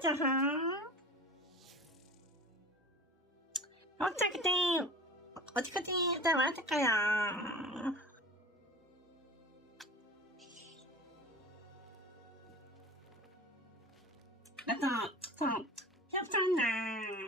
가자. 어차피 어디까지 잘 말할까요? 그래서 좀 귀엽잖아.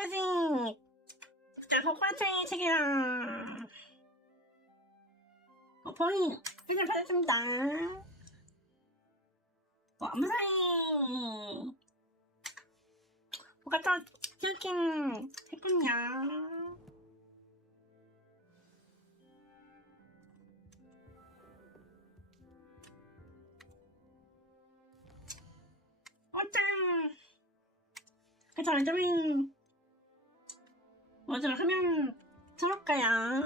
그지? 호그와트 책이랑 본인 책을 받았습니다. 무사히 뭐가 또 들긴 했군요. 어짱! 그래서 요즘은 뭐를 하면 좋을까요?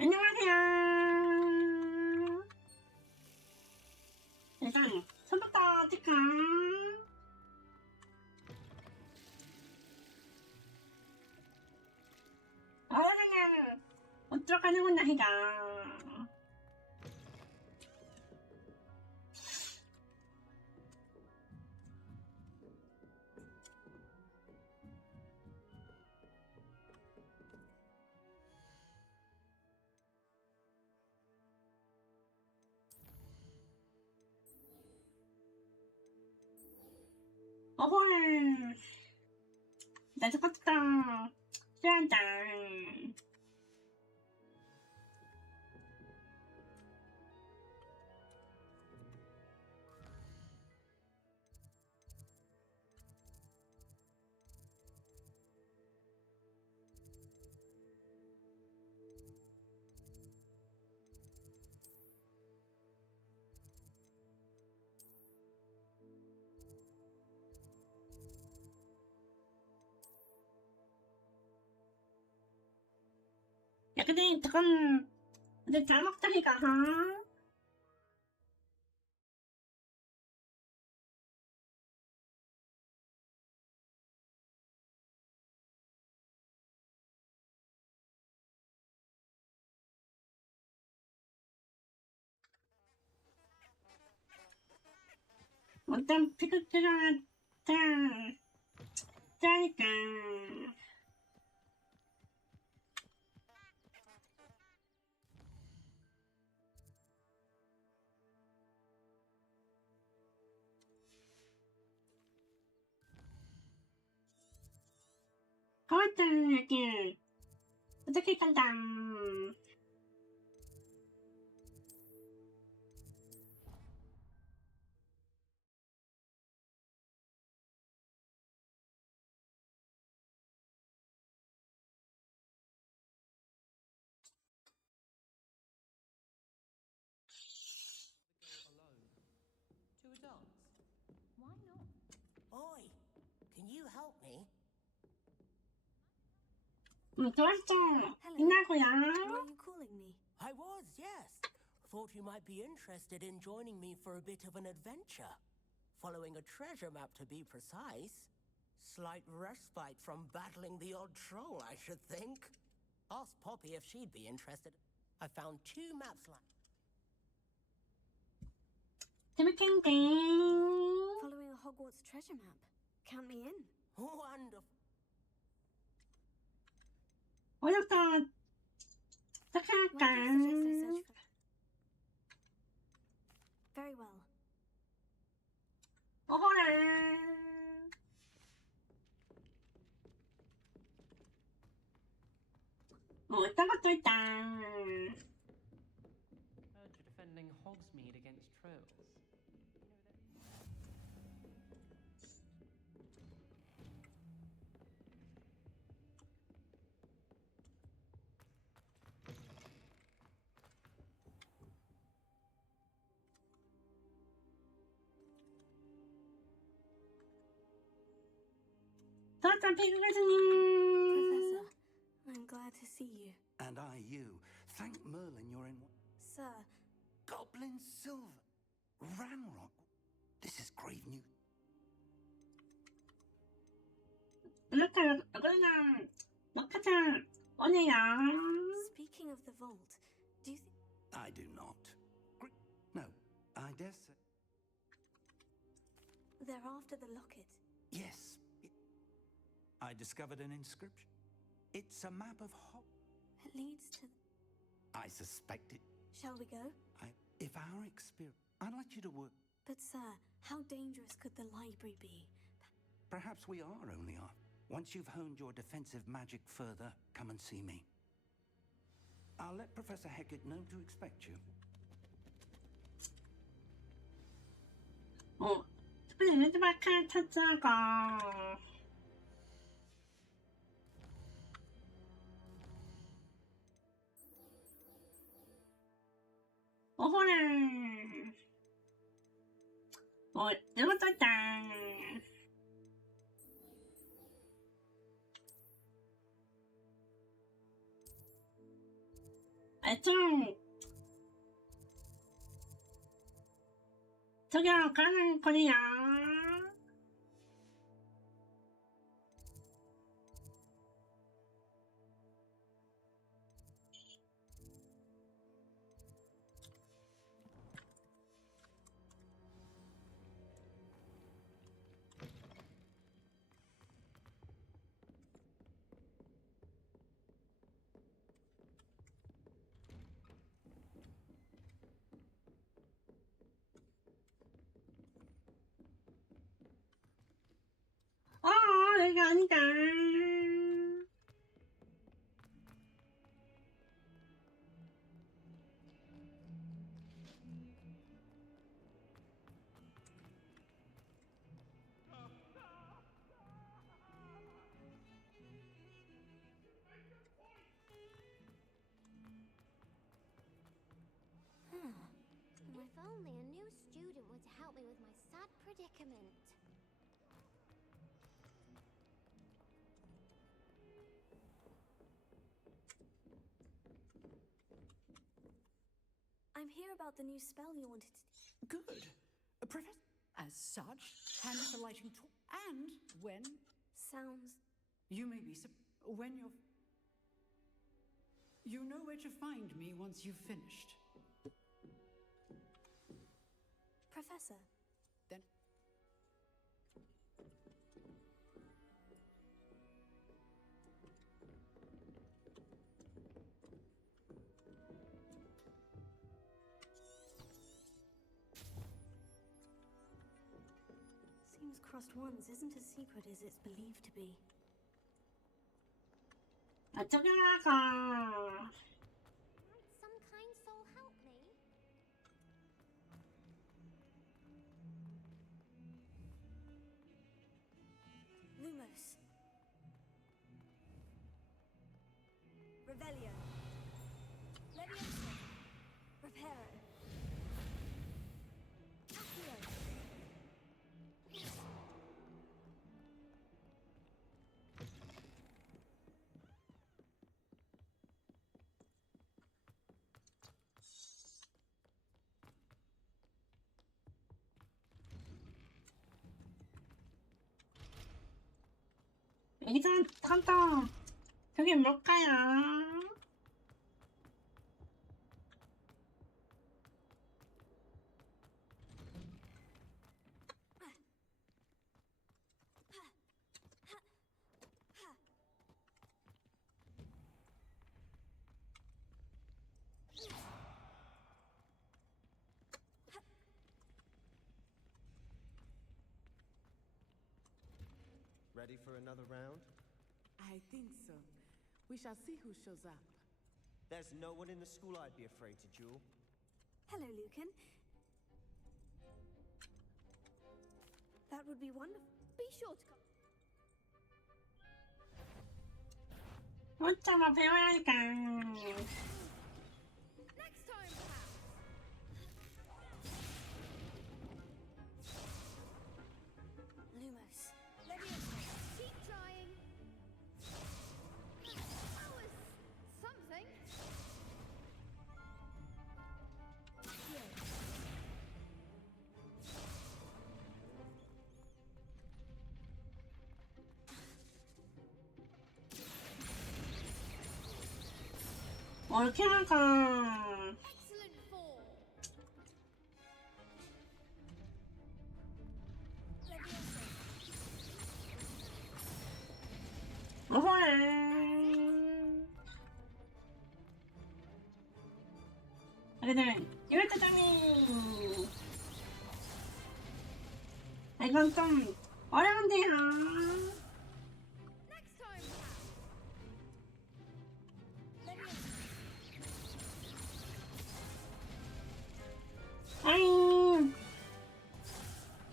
안녕하세요. 일단 손부터 체크. 어제는 못 들어가는 날이다. 어홀 나 죽었다. 싫어한다. 야 근데 잠깐 근데 잘 먹자 이가 하? 어떤 피크트가 짜니까 호그와트 여기 어떻게 간다. To a dance? Why not? Oi, can you help me? 좋았어. Hello. 빛나고요. Were you calling me? I was, yes. Thought you might be interested in joining me for a bit of an adventure. Following a treasure map to be precise. Slight respite from battling the odd troll, I should think. Ask Poppy if she'd be interested. I found 2 maps like... 재밌겠는데. Following a Hogwarts treasure map. Count me in. Wonderful. 어렵다. 어떻게 Where 할까? do you suggest I search for? Very well. 어허라. 뭐 어떤 것도 있다. Heard you're defending Hogsmeade against trolls. 도와줘 피그 교수님. Professor, I'm glad to see you. And I you. Thank Merlin you're in Sir, Goblin Silver. Ranrock. This is grave news. 이렇게 그냥 막하자 오네요. speaking of the vault, do you think I do not. No, I dare say. they're after the locket? Yes. I discovered an inscription. It's a map of It leads to... I suspect it. Shall we go? If our experience... I'd like you to work... But sir, how dangerous could the library be? Perhaps we are only off. Once you've honed your defensive magic further, come and see me. I'll let Professor Hecat know to expect you. 특별히 레드바칼 찾아가. 어허라. 이것도 있다. 좀 저기요 가는 거리야. 여기 아니다. If only a new student were to help me with my sad predicament. I'm here about the new spell you wanted to... Good. Professor, as such, hand the lighting tool. And when Sounds... you may be when you're... You know where to find me once you've finished. Professor, Then... seems crossed ones isn't as secret as it's believed to be. 저기 나가. Might some kind soul help me? Lumos. Revelio. Leviosa. Reparo. Accio. 여기서 한번 저게 뭘까요? Ready for another round? I think so. We shall see who shows up. There's no one in the school I'd be afraid to duel. Hello, Lucan. That would be wonderful. Be sure to come. 혼자만 배워야니까. Next time, perhaps. Lumos. Keep trying. That was something. 이렇게 하니까. Excellent form. 여기는 유일대장이. 이건 좀 어려운데요. Next time, 아이,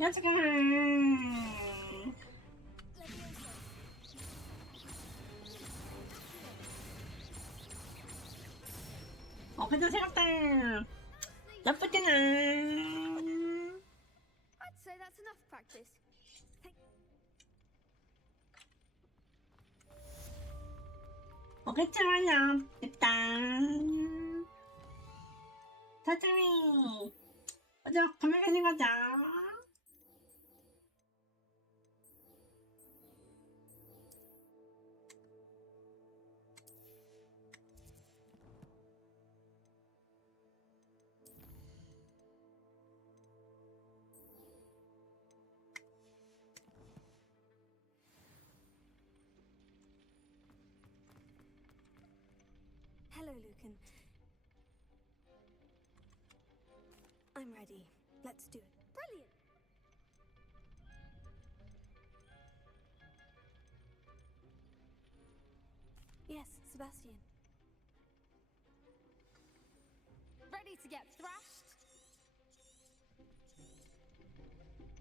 여지가. 그래도 생각다. 나쁘지는. I'd say that's enough practice. 괜찮아요. 일단. 사장이. 먼저 가만히 가자. Hello, Lucan. I'm ready. Let's do it. Brilliant. Yes, Sebastian. Ready to get thrashed?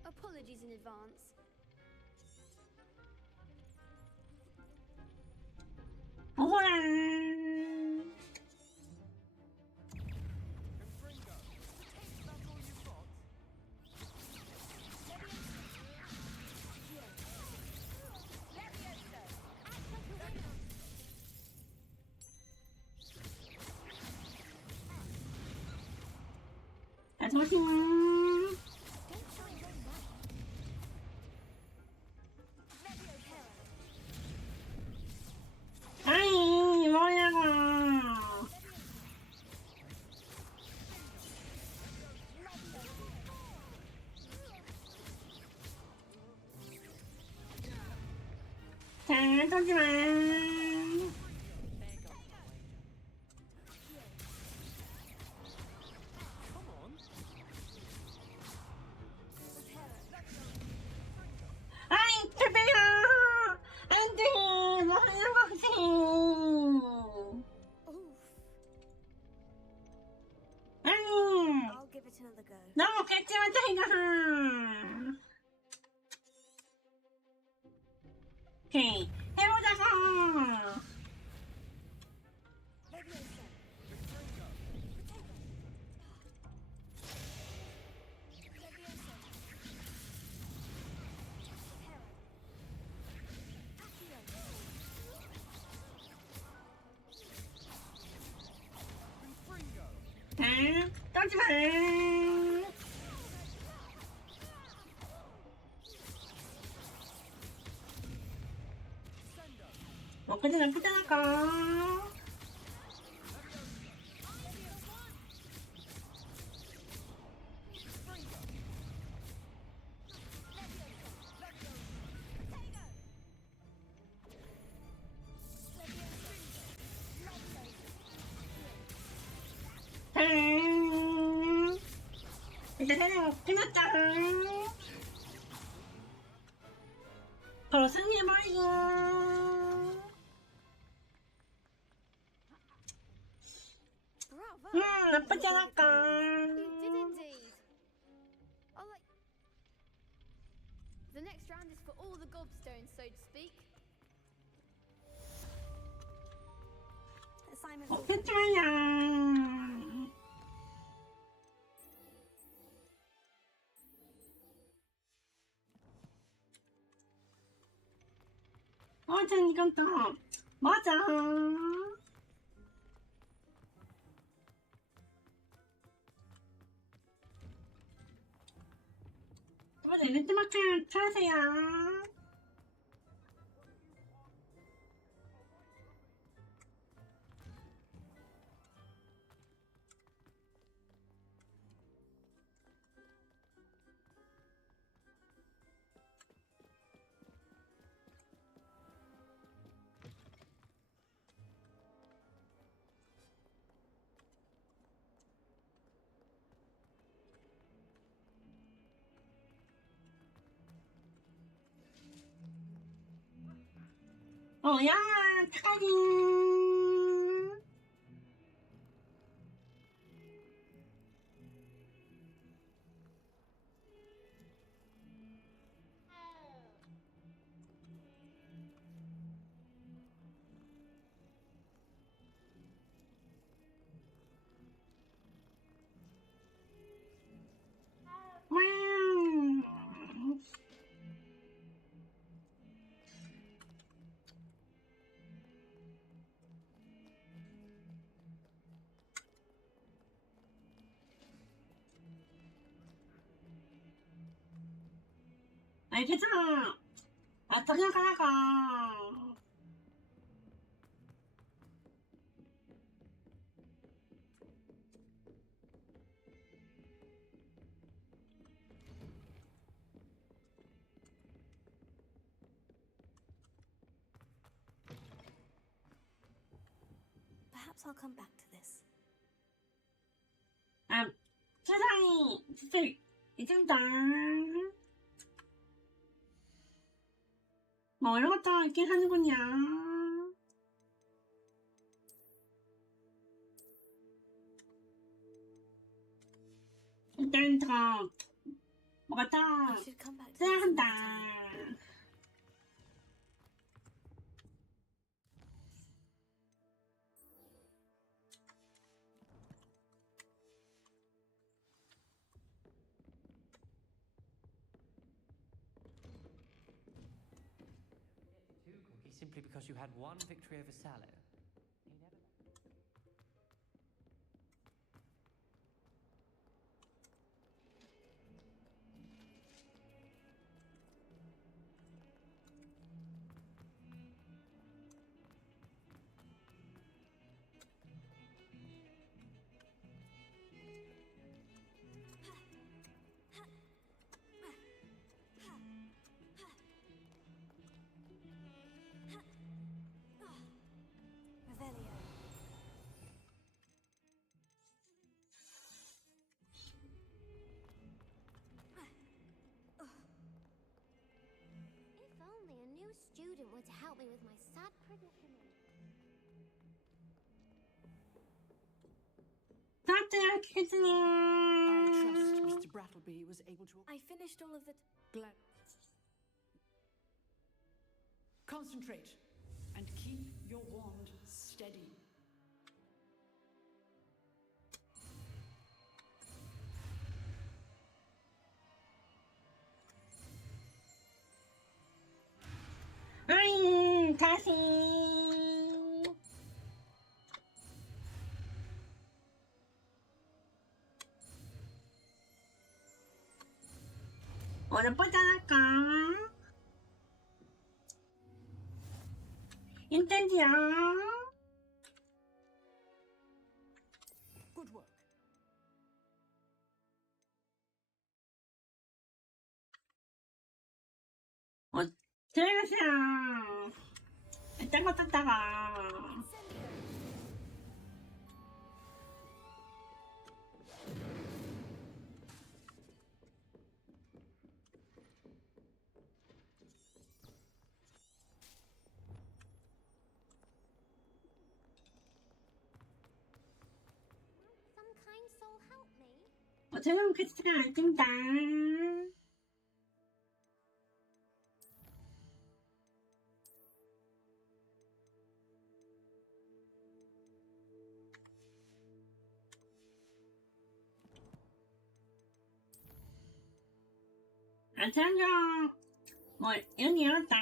Apologies in advance. 호란. 조심. 아이, 뭐냐고. 자, 쏘지 마. 아이, 제발요. 안 돼. 뭐 하는 거지? 아니, I'll give it another go. 너무 겠지만 자기가. 오케이, 해보자고. 자, 떠지 마. 근데 난 피자니까. 일단 해는 끝났다. 바로 승리해버리기. Bravo! 나쁘지 않았까. You did indeed. Oh, like... The next round is for all the gobstones, so to speak. Assignment 괜찮아. 전 이건 또 맞아. 맞아, 랜드마크 찾으세요. 야, 착하지. 아니, 괜찮아. 그냥 가다가. Perhaps I'll come back to this. 세상이 진짜 이젠다. 뭐 이런 것도 있긴 하는군요. 일단 더 뭐가 더 I should come back to 써야 this 한다. another time. Simply because you had one victory over Sallow. He never... Revelio. If only a new student were to help me with my sad predicament. 다들 괜찮아. I trust Mr. Brattleby was able to... I finished all of the... Glad. Concentrate and keep your wand steady. 다시. 어렵지 않을까? 인텐디야. Good work. 들어가세요. 딴거 떴다가. 새로운 퀘스트가 안 뜬다. 잠시만요. 여기 열었다.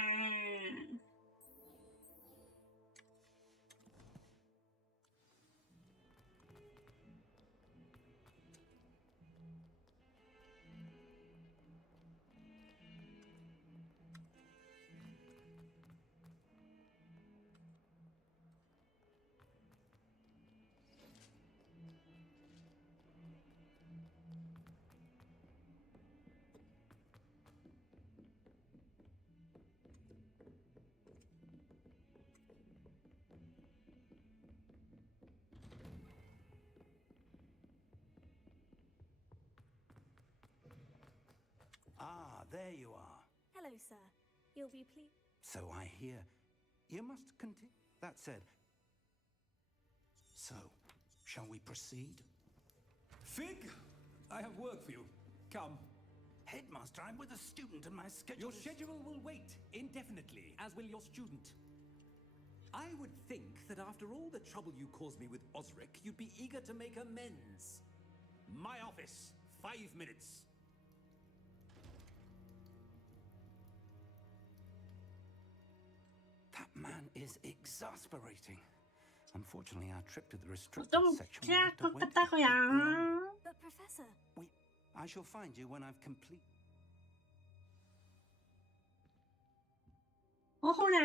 Ah, there you are. Hello, sir. You'll be pleased. So I hear. You must continue. That said. So, shall we proceed? Fig, I have work for you. Come. Headmaster, I'm with a student and my schedule Your schedule will wait indefinitely, as will your student. I would think that after all the trouble you caused me with Osric, you'd be eager to make amends. My office, 5 minutes. That man is exasperating. Unfortunately, our trip to the restricted 좀 section will 필요할 have to 것 wait. 같다고요. But, Professor, I shall find you when I've complete. 어호라.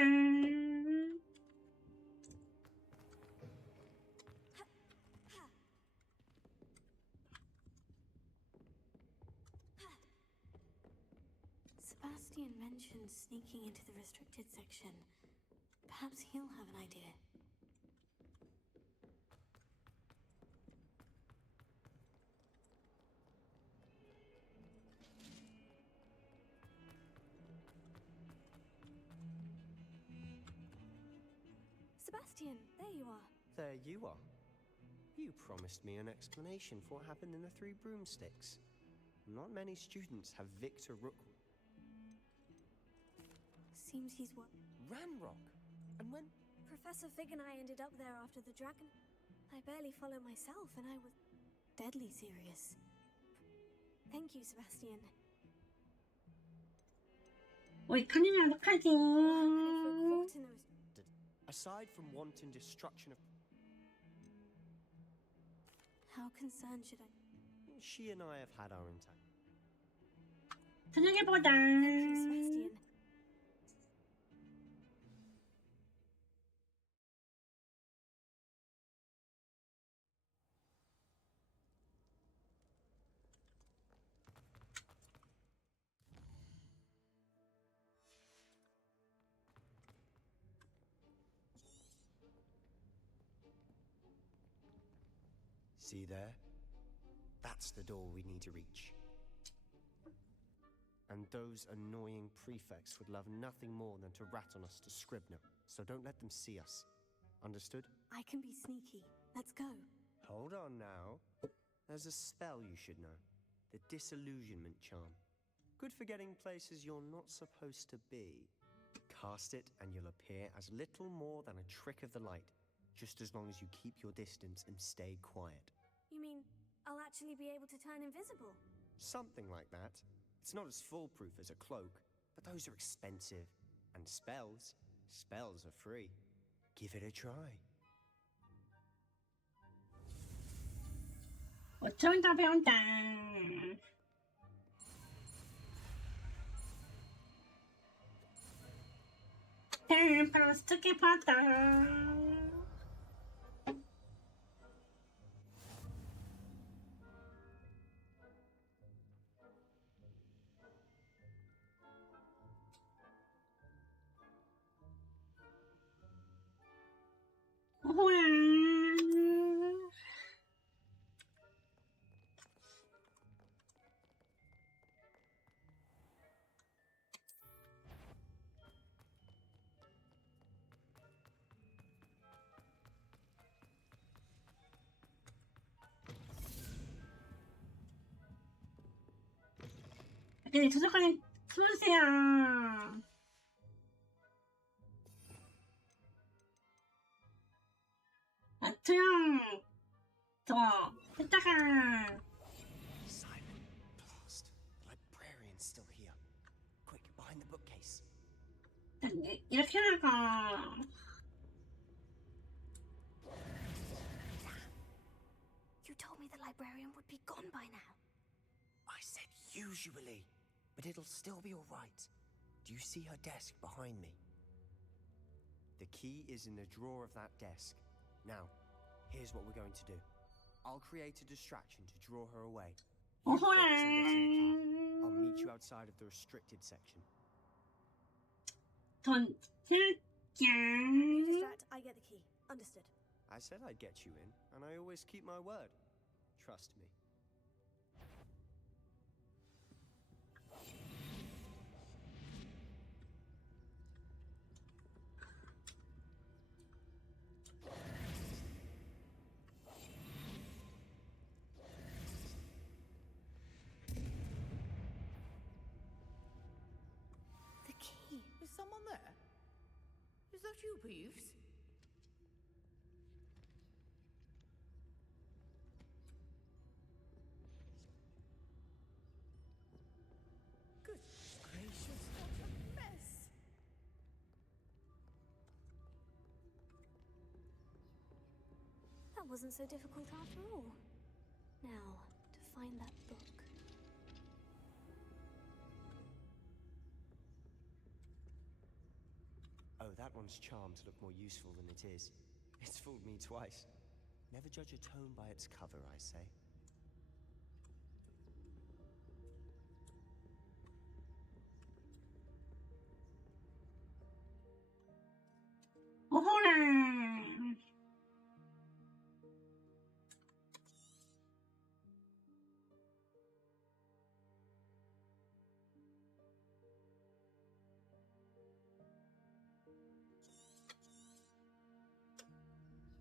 Sebastian mentioned sneaking into the restricted section. Perhaps he'll have an idea. Sebastian, there you are. There you are. You promised me an explanation for what happened in the Three Broomsticks. Not many students have Victor Rook. Seems he's what? Ranrock. And when? Professor Fig and I ended up there after the dragon. I barely follow myself, and I was deadly serious. Thank you, Sebastian. 카니나 어떡하지? Aside from wanton destruction of... How concerned should I? She and I have had our entire... 저녁에보다. Thank you, Sebastian. See there? That's the door we need to reach. And those annoying prefects would love nothing more than to rat on us to Scribner, so don't let them see us. Understood? I can be sneaky. Let's go. Hold on now. There's a spell you should know. The Disillusionment Charm. Good for getting places you're not supposed to be. Cast it and you'll appear as little more than a trick of the light, just as long as you keep your distance and stay quiet. You mean I'll actually be able to turn invisible? Something like that. It's not as foolproof as a cloak, but those are expensive. And spells are free. Give it a try. 어쩌다 배운다. 템퍼스트 봤다. 얘네 도서관에 풀으세요. 아, 조용. 했다가. Simon, blast. The librarian's still here. Quick, behind the bookcase. 이렇게 하다가. You told me the librarian would be gone by now. I said usually, but it'll still be all right. Do you see her desk behind me? The key is in the drawer of that desk. Now, here's what we're going to do. I'll create a distraction to draw her away. You focus on getting the key. I'll meet you outside of the restricted section. You distract, I get the key. Understood. I said I'd get you in, and I always keep my word. Trust me. The key. Is someone there? Is that you, Peeves? Good gracious, what a mess! That wasn't so difficult after all. Now, to find that book. Oh, that one's charmed to look more useful than it is. It's fooled me twice. Never judge a tome by its cover, I say.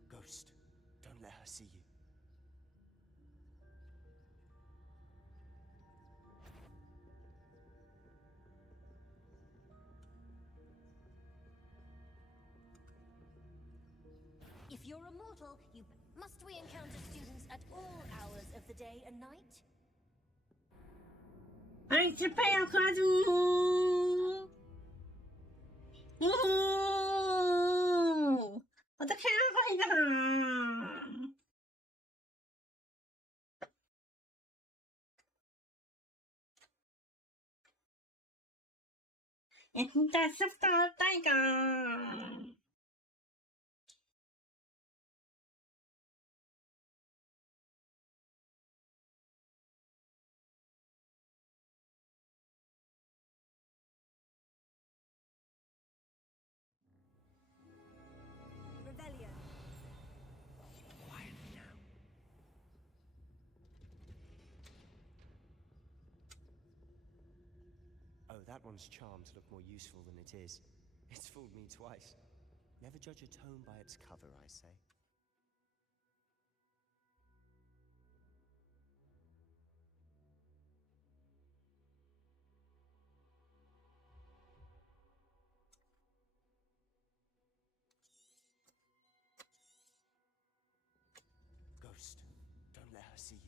Ghost, don't let her see you. If you're a mortal, must we encounter students at all hours of the day and night? 아이, 실패야, 그래가지고. 우후. 어떻게 하는 거야, 이거. 얘 진짜 습관 없다니까. Revelio. Quietly now. Oh, that one's charmed to look more useful than it is. It's fooled me twice. Never judge a tome by its cover, I say. Ghost, don't let her see you.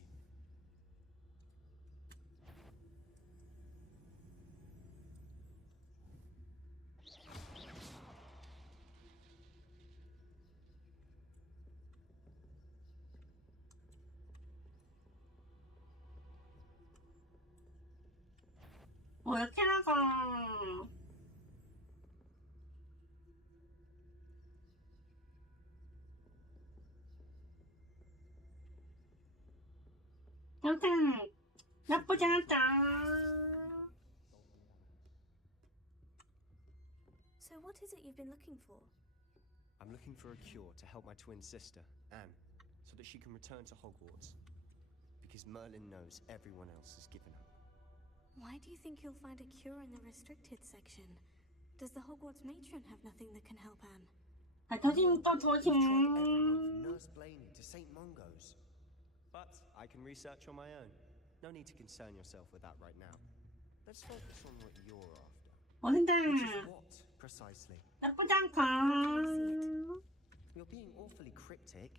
이렇게 나가. 여튼 나쁘지 않았다. So what is it you've been looking for? I'm looking for a cure to help my twin sister, Anne, so that she can return to Hogwarts. Because Merlin knows everyone else has given up. Why do you think you'll find a cure in the restricted section? Does the Hogwarts matron have nothing that can help Anne? 아, 도진 또 We've tried everyone from 도진. Nurse Blaney to St. Mungo's. But I can research on my own. No need to concern yourself with that right now. Let's focus on what you're after. 어딘데? Which is what, precisely? 나쁘지 않고. You're being awfully cryptic.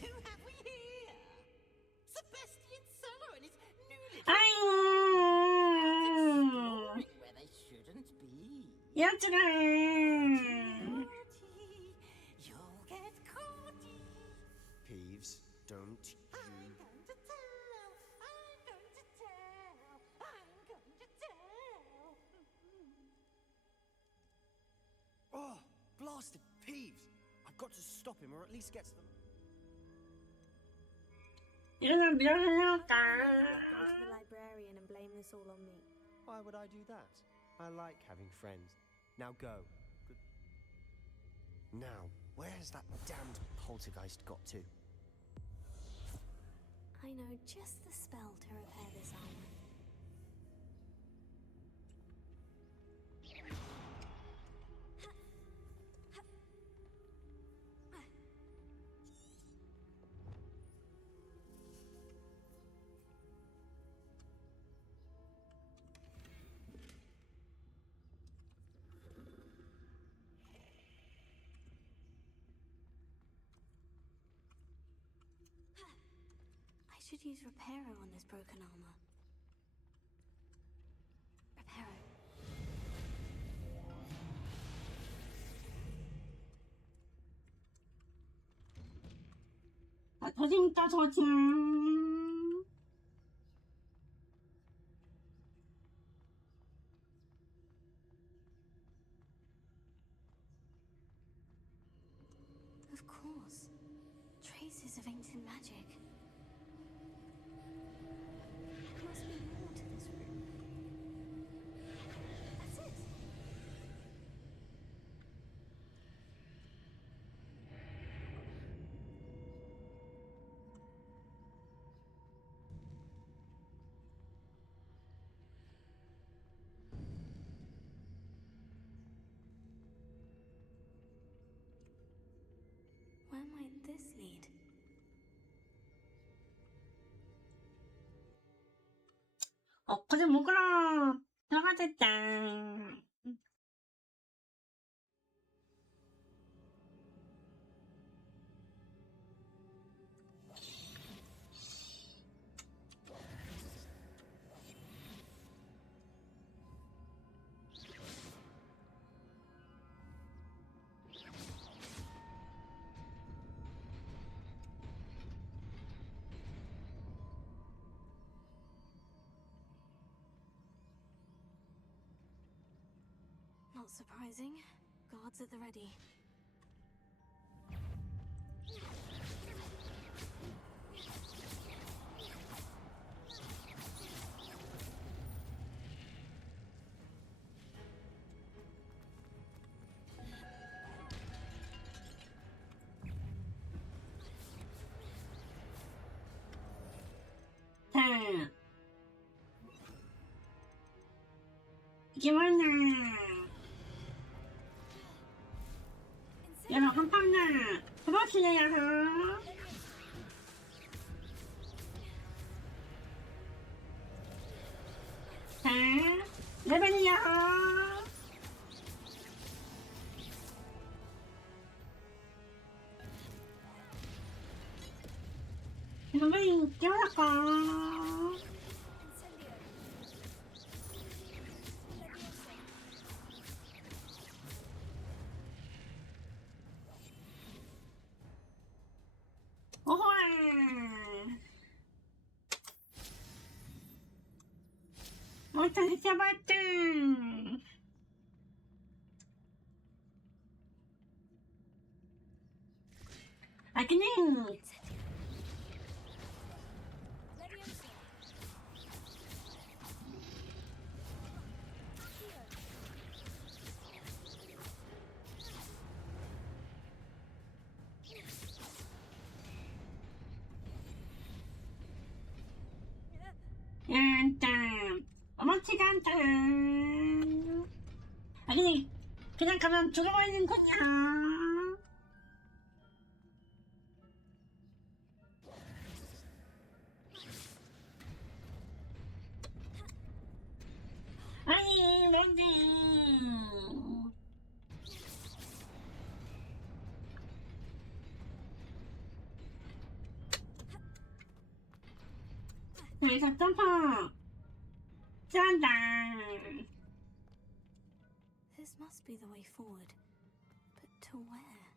Who have we here? Sebastian Solo and his new little 아이고. where they shouldn't be. 여쭈가. You'll get caught. Peeves, don't you... I'm going to tell. I'm going to tell. I'm going to tell. Oh, blasted Peeves! I've got to stop him, or at least get to them. 이러면 Go to 밀어내려까. the librarian and blame this all on me. Why would I do that? I like having friends. Now go. Good. Now, where has that damned poltergeist got to? I know just the spell to repair this armor. I should use Reparo on this broken armor. Reparo. 더 재밌다 저지. Of course. Traces of ancient magic. There must be more to this room. That's it. Where might this lead? 그래 먹으러 들어가겠다. Not surprising. Guards at the ready. 자, 이게 뭐냐? 여러분 한 판나 그러시네요. 자, 레벨이요. 레벨이 뛰어날까? 어허라. 못한 잡았든. 아 근데 짠. 어머치가 짠. 아니, 그냥 가면 죽어버리는 거냐. 아니, 뭔데. 여기서 점프. 짠다. This must be the way forward. But to where?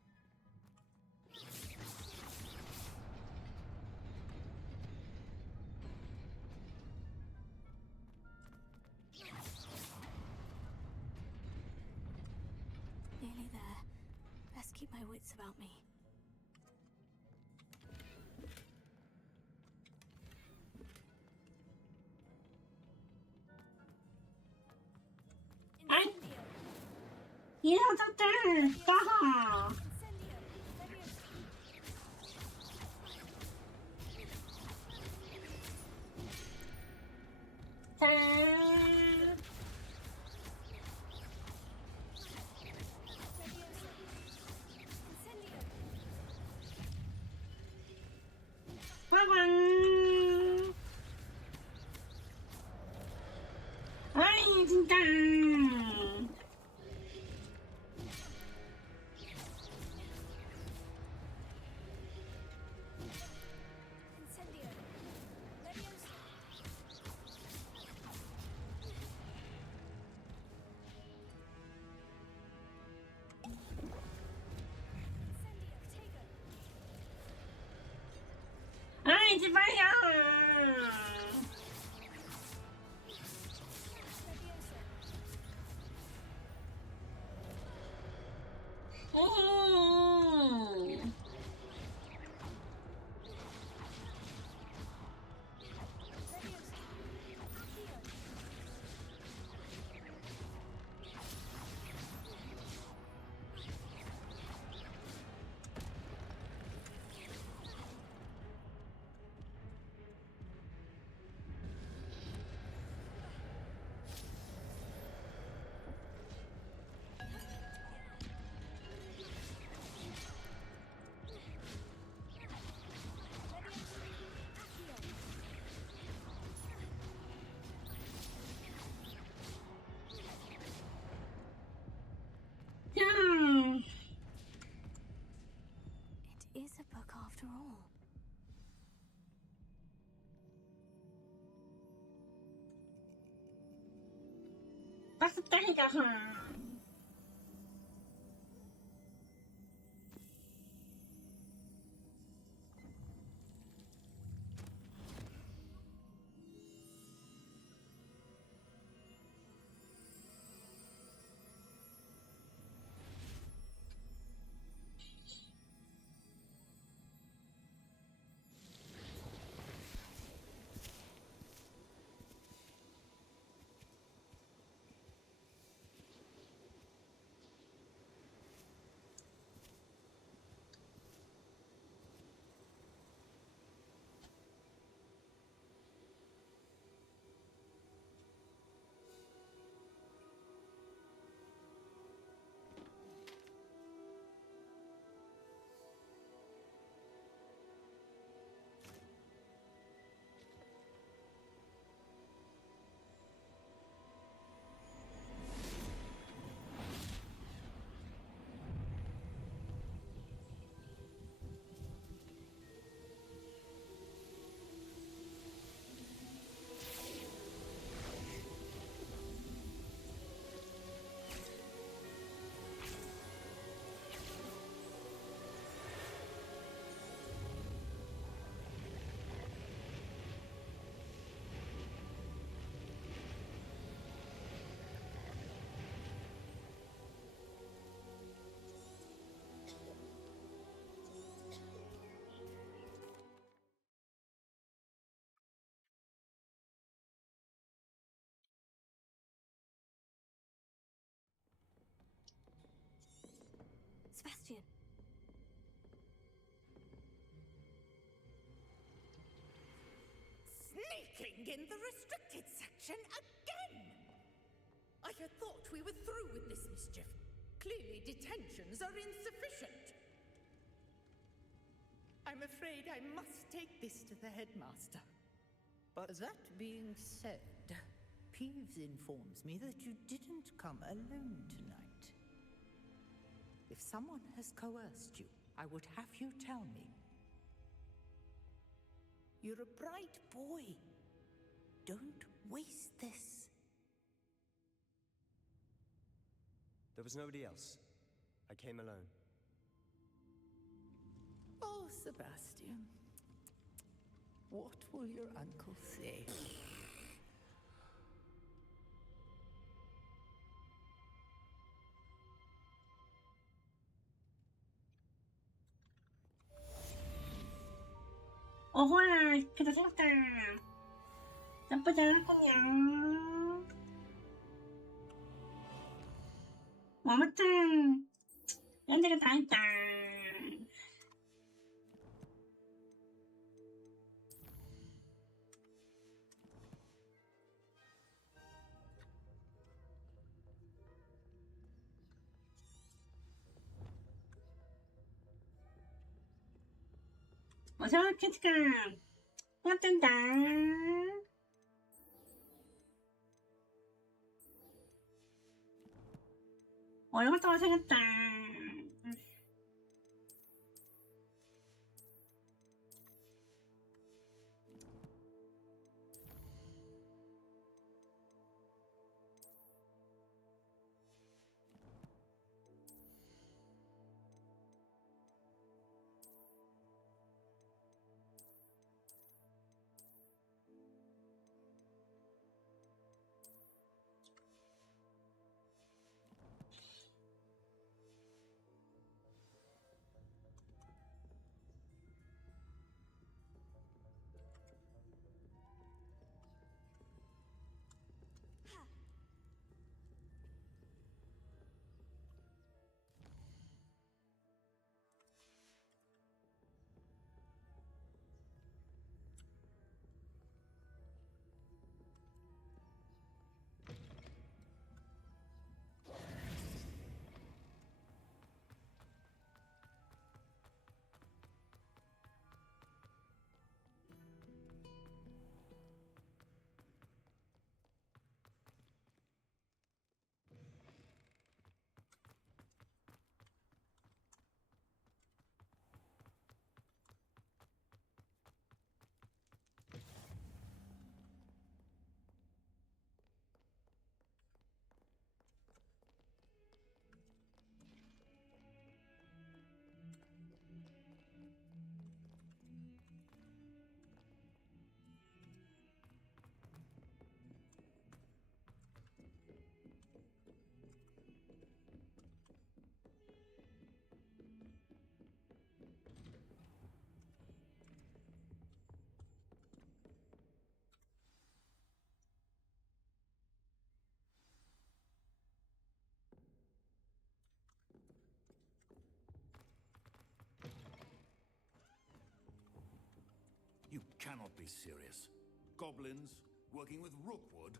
Nearly there. Best keep my wits about me. 아이, 이 녀석들, 빠하. 짠. 빠방. 아이, 진짜. 아이, 제발요. 오. 야. It is a book after all. 박스 따기가. in the restricted section again! I had thought we were through with this mischief. Clearly detentions are insufficient. I'm afraid I must take this to the headmaster. But that being said, Peeves informs me that you didn't come alone tonight. If someone has coerced you, I would have you tell me. You're a bright boy. Don't waste this. There was nobody else. I came alone. Oh, Sebastian. What will your uncle say? 어허라, 그래도 생각다. 나쁘지 않았군요. 뭐, 아무튼, 연대가 다 했다. 어서 캔트가 고맙단다. 이것도 생겼다. You cannot be serious. Goblins working with Rookwood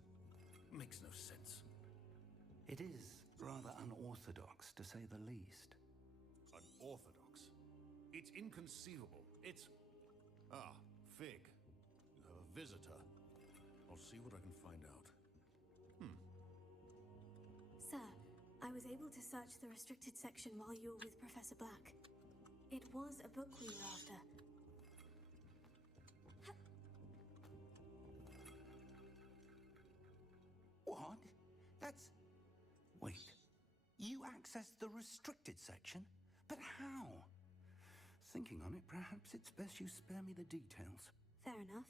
makes no sense. It is rather unorthodox, to say the least. Unorthodox? It's inconceivable. It's... Ah, Fig. You have a visitor. I'll see what I can find out. Sir, I was able to search the restricted section while you were with Professor Black. It was a book we were after. What? That's... Wait. You accessed the restricted section? But how? Thinking on it, perhaps it's best you spare me the details. Fair enough.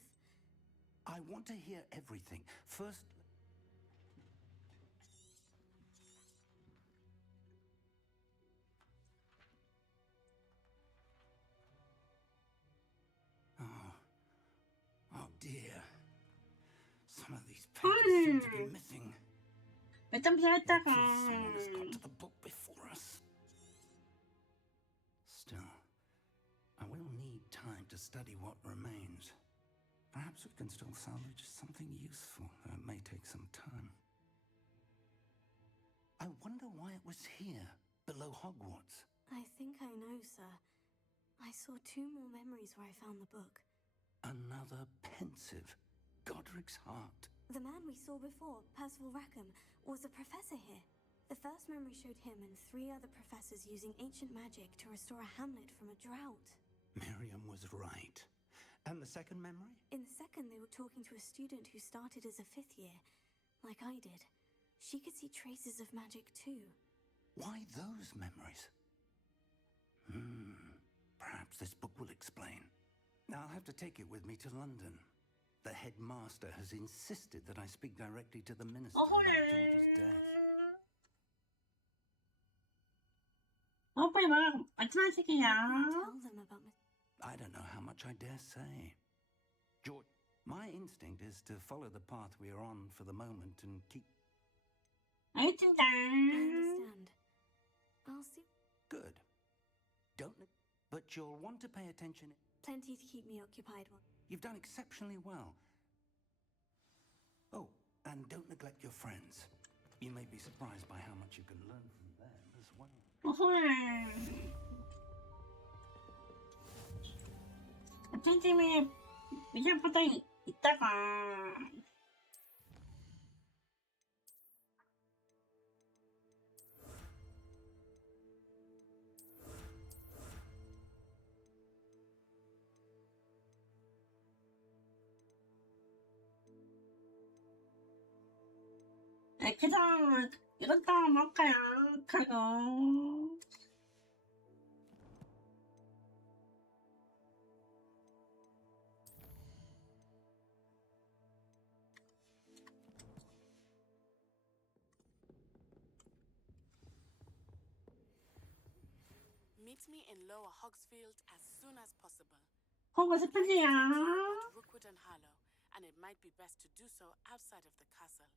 I want to hear everything. First... Oh dear. Some of these pages seem to be missing. 일단 비하했다가. Someone has got to the book before us. Still, I will need time to study what remains. Perhaps we can still salvage something useful, though it may take some time. I wonder why it was here, below Hogwarts. I think I know, sir. I saw 2 more memories where I found the book. Another pensive. Godric's heart. The man we saw before, Percival Rackham, was a professor here. The first memory showed him and 3 other professors using ancient magic to restore a hamlet from a drought. Miriam was right. And the second memory? In the second, they were talking to a student who started as a 5th year, like I did. She could see traces of magic too. Why those memories? Perhaps this book will explain. I'll have to take it with me to London. The headmaster has insisted that I speak directly to the minister about George's death. 빨리 말하고 괜찮은 새끼야. Tell them about me. I don't know how much I dare say. George, my instinct is to follow the path we are on for the moment and keep... 알겠습니다. I understand. I'll see. Good. But you'll want to pay attention. Plenty to keep me occupied. You've done exceptionally well. Oh, and don't neglect your friends. You may be surprised by how much you can learn from them as well. 팀팀이 미션부터 있다가 그냥 이것도 먹어요. 그리고 Meet me in Lower Hogsfield as soon as possible. 호그와트 편지야. About Rookwood and Harlow, and it might be best to do so outside of the castle.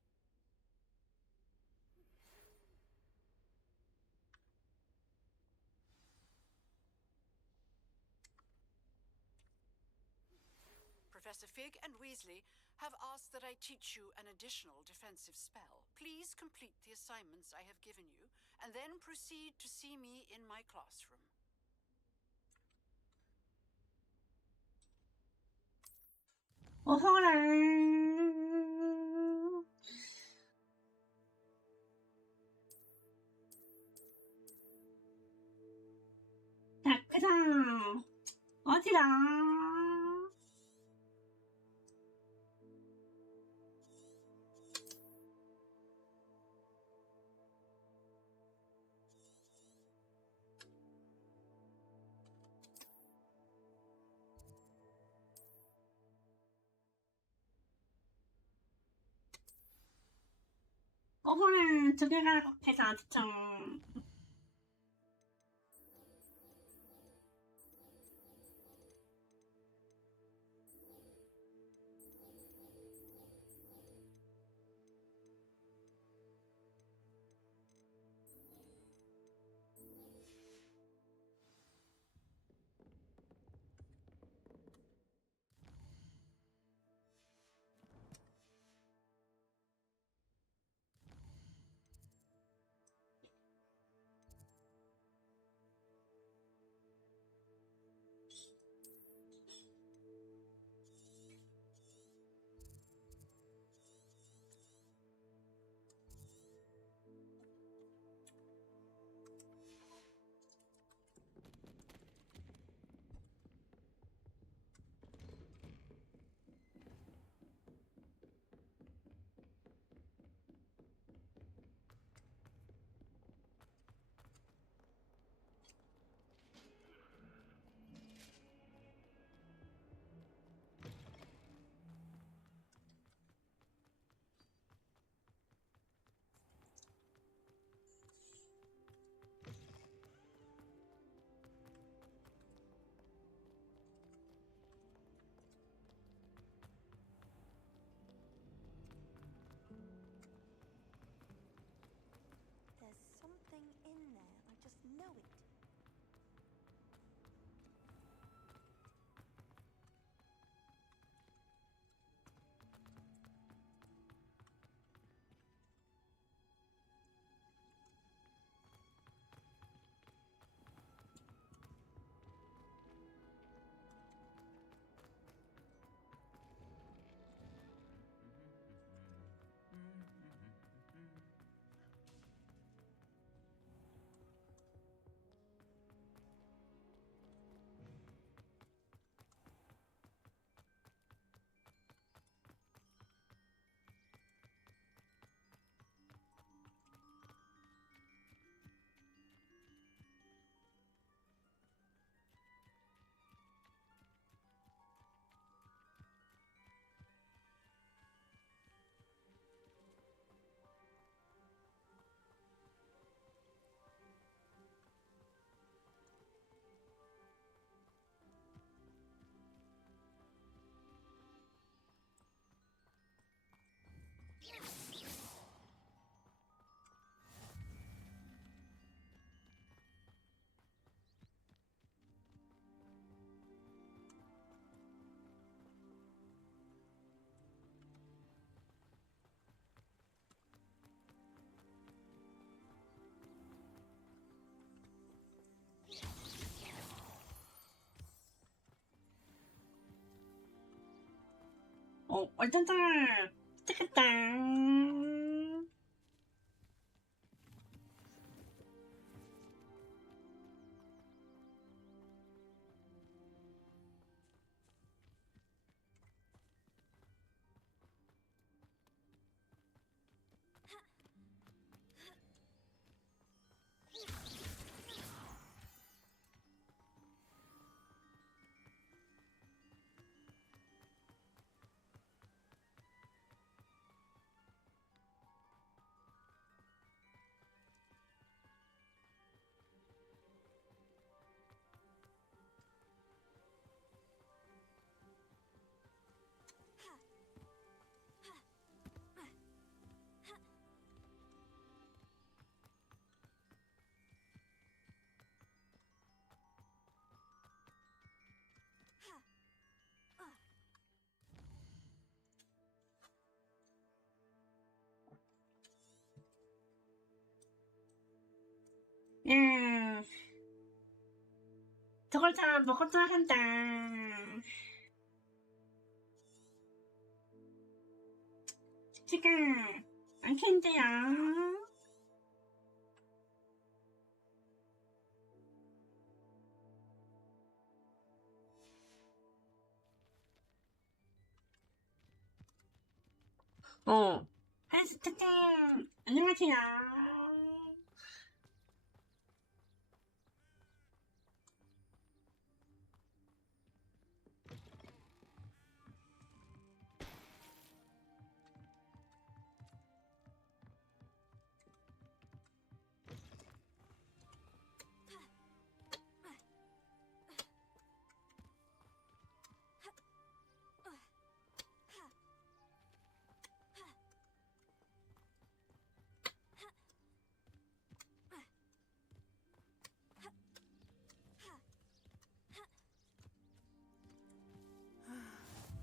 Professor Fig and Weasley have asked that I teach you an additional defensive spell. Please complete the assignments I have given you, and then proceed to see me in my classroom. 자, 그럼 어디라? 오늘 2개가 해서 아직도 어쩌다 찍겠다. 저걸 다 먹었다 한다. 쉽지가 않겠는데요. 스태님 안녕하세요.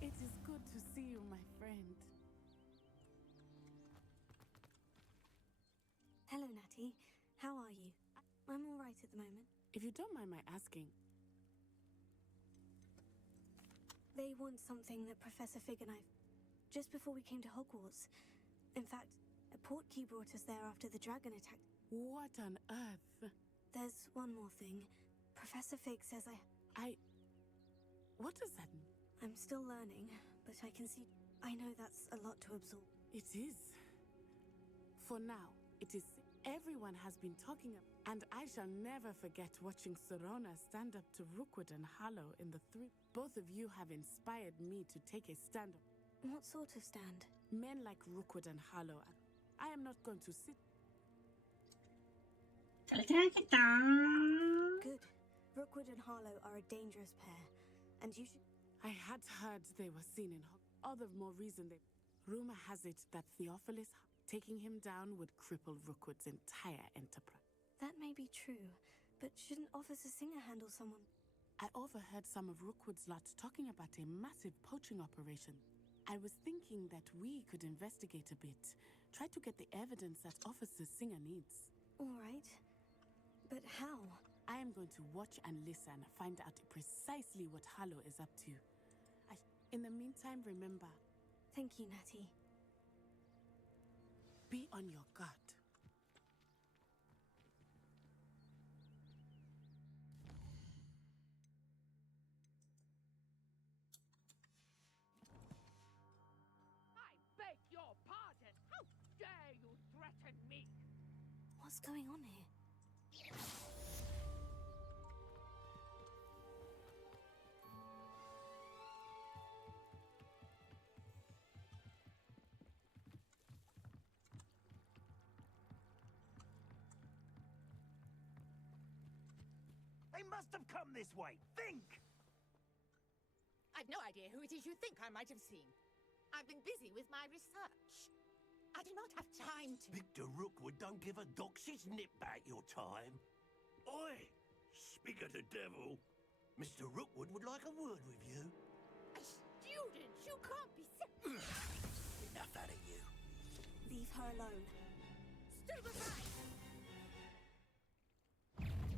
It is good to see you, my friend. Hello, Natty. How are you? I'm all right at the moment. If you don't mind my asking, They want something that Professor Fig and I... just before we came to Hogwarts. In fact, a portkey brought us there after the dragon attack. what on earth? There's one more thing. Professor Fig says What does that mean? I'm still learning, but I can see... I know that's a lot to absorb. It is. For now, it is. Everyone has been talking of, and I shall never forget watching Serona stand up to Rookwood and Harlow in the three. Both of you have inspired me to take a stand. What sort of stand? Men like Rookwood and Harlow. I am not going to sit. 잘 생각했다. Good. Rookwood and Harlow are a dangerous pair, and you should... I had heard they were seen in All the more reason they... Rumor has it that Theophilus taking him down would cripple Rookwood's entire enterprise. That may be true, but shouldn't Officer Singer handle someone? I overheard some of Rookwood's lot talking about a massive poaching operation. I was thinking that we could investigate a bit. Try to get the evidence that Officer Singer needs. All right. But how? I am going to watch and listen, find out precisely what Harlow is up to. In the meantime, remember... Thank you, Natty. Be on your guard. I beg your pardon. How dare you threaten me? What's going on here? They must have come this way. Think! I've no idea who it is you think I might have seen. I've been busy with my research. I do not have time to... Victor Rookwood don't give a doxy's nip back your time. Oi! Speak of the devil. Mr. Rookwood would like a word with you. A student? You can't be... Enough out of you. Leave her alone. Stay aside!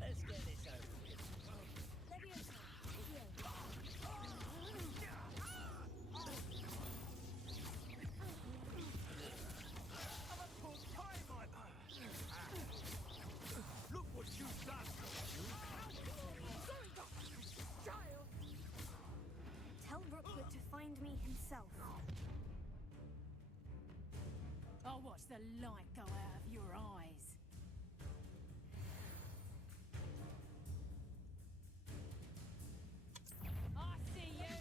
Let's get this over with. light go out of your eyes. I see you.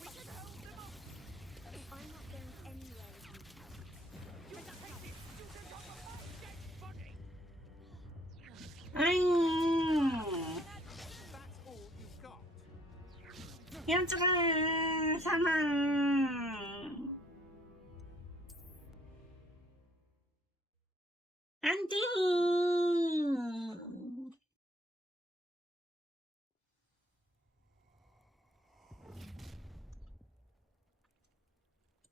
We can hold them off. I'm not going anywhere with you. You take this student off of my dead body. 아잉. That's all you've got. 연주가 사망. 안 돼.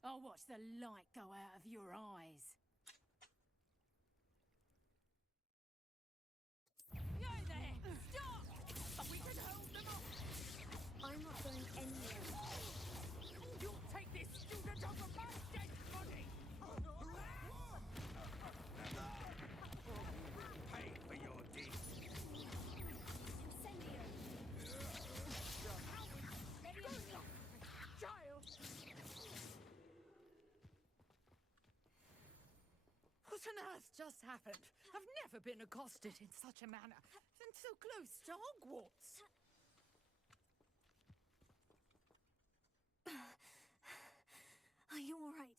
I'll watch the light go out of your eyes. You there! Stop! We can hold them off. I'm not going anywhere. You'll take this student off of my dead body. Pay for your deeds. Child! What on earth just happened? I've never been accosted in such a manner, and so close to Hogwarts. Are you all right?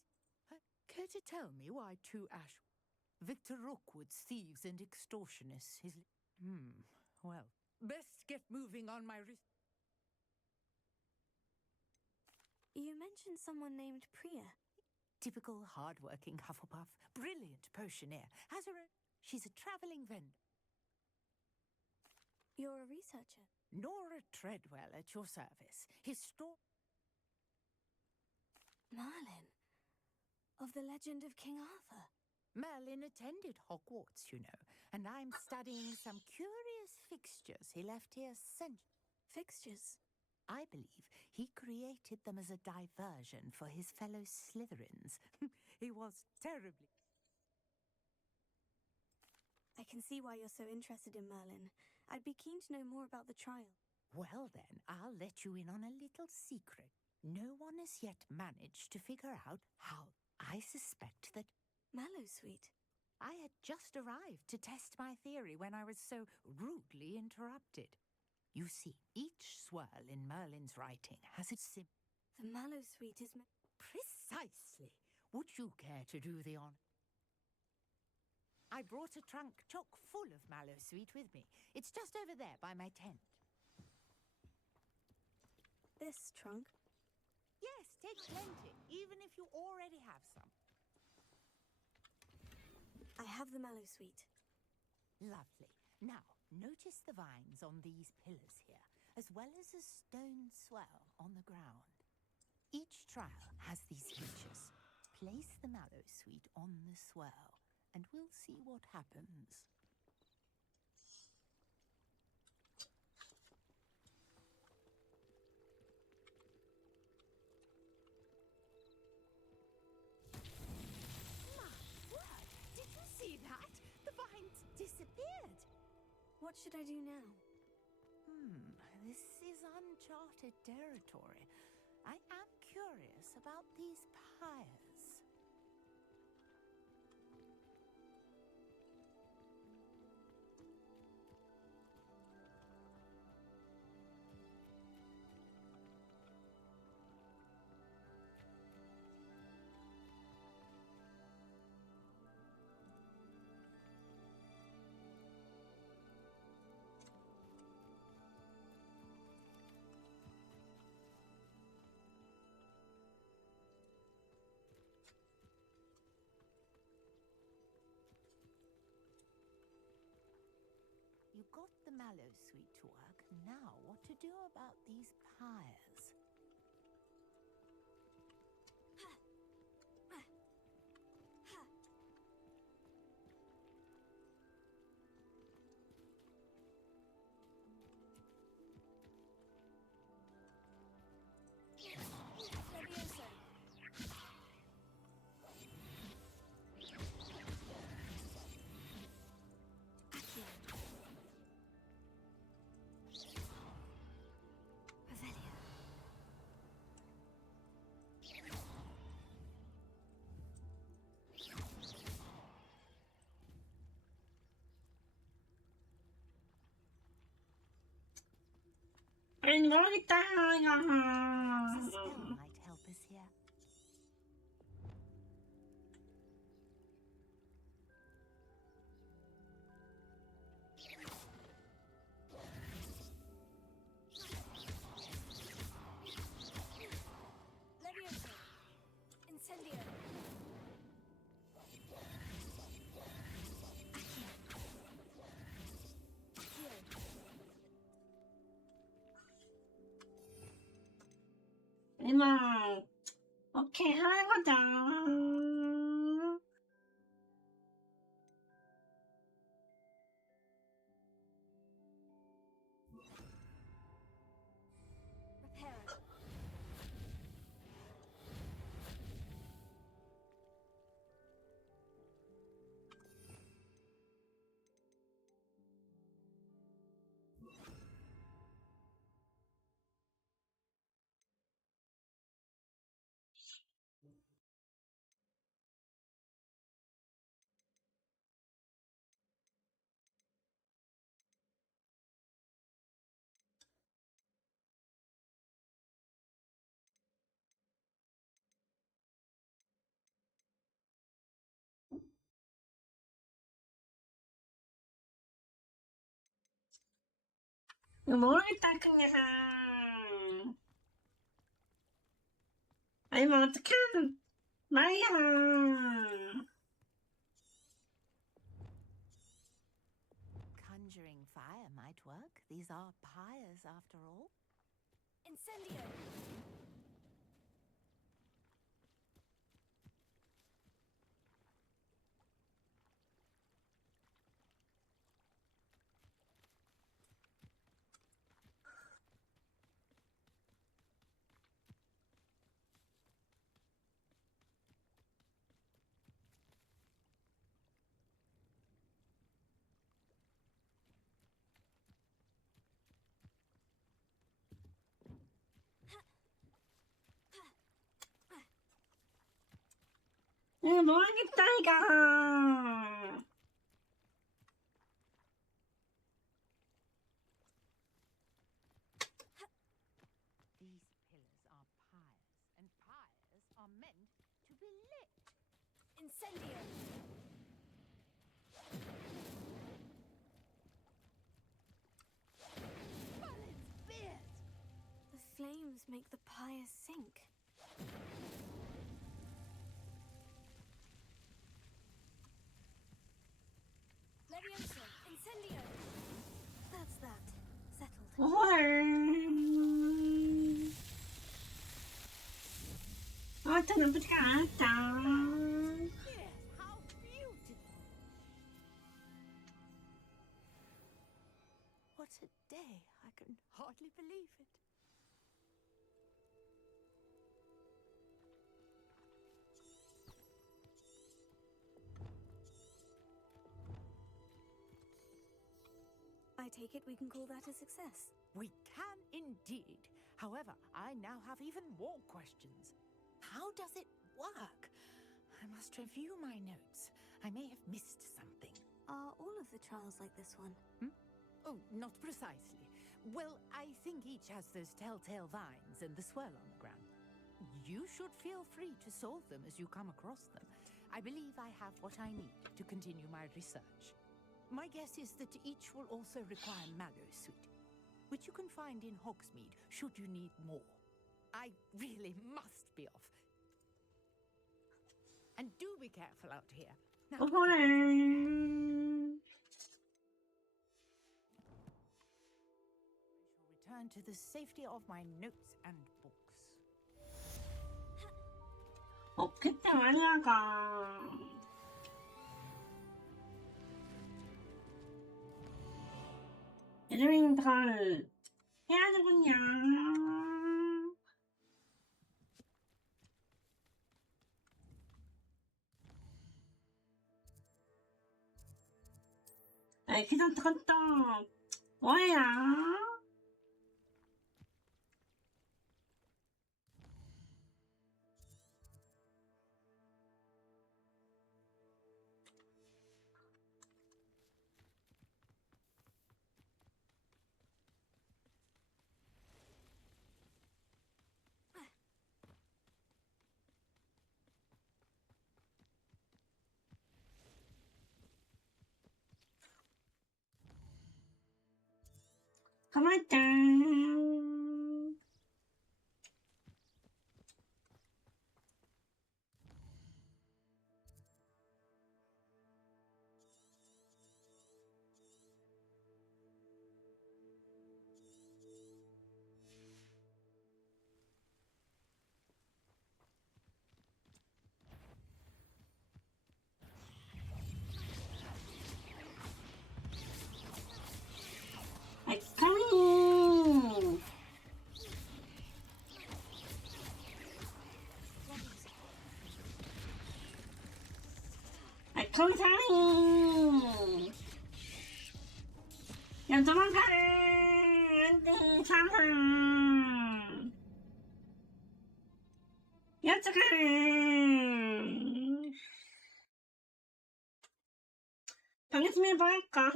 Care to tell me why two Victor Rookwood's thieves and extortionists is... well, Best get moving on my You mentioned someone named Priya. typical hard-working Hufflepuff, brilliant potioneer, has her own... She's a travelling vendor. You're a researcher. Nora Treadwell at your service. Merlin. Of the legend of King Arthur. Merlin attended Hogwarts, you know, and I'm studying some curious fixtures he left here Fixtures? I believe he created them as a diversion for his fellow Slytherins. He was terribly... I can see why you're so interested in Merlin. I'd be keen to know more about the trial. Well then, I'll let you in on a little secret. No one has yet managed to figure out how. I suspect that... Mallowsweet. I had just arrived to test my theory when I was so rudely interrupted. You see, each swirl in Merlin's writing has its The Mallowsweet is... Precisely. Would you care to do the honor? I brought a trunk chock full of Mallowsweet with me. It's just over there by my tent. This trunk? Yes, take plenty, even if you already have some. I have the Mallowsweet. Lovely. Now, notice the vines on these pillars here, as well as a stone swell on the ground. Each trial has these features. Place the Mallowsweet on the swell, and we'll see what happens. Did you see that? The vines disappeared. What should I do now? This is uncharted territory. I am curious about these pyres. You got the Mallowsweet to work. Now, what to do about these pyres? 아니 모르겠다 A 이거. spell might help us here. Levioso. Incendio. 이만 오케이 하는 거다. Repair. 이거 모르겠다 그냥. 아니면 어떻게 하는 말이야. Conjuring fire might work. These are pyres after all. Incendio. 이거 모르겠다 이거. These pillars are pyres, and pyres are meant to be lit. Incendio. The flames make the pyre sink. Levioso. Incendio. That's that. Settled. 헐. 아, 더 나쁘지가 않았다. Yes, how beautiful. What a day. I can hardly believe it. I take it we can call that a success. We can indeed. However, I now have even more questions. How does it work? I must review my notes. I may have missed something. Are all of the trials like this one? Oh, not precisely. Well, I think each has those telltale vines and the swirl on the ground. You should feel free to solve them as you come across them. I believe I have what I need to continue my research. My guess is that each will also require mallow sweet, which you can find in Hogsmeade should you need more. I really must be off. And do be careful out here. Now, return to the safety of my notes and books. 없겠다 말이야가. 이러면 걸 해야 되군요. 아이 그냥 그것도 뭐야? 가만있자. 아이스크림. 감사해. 야, 도망가래. 안 돼, 사람. 야, 잠깐. 방에 좀 해볼까?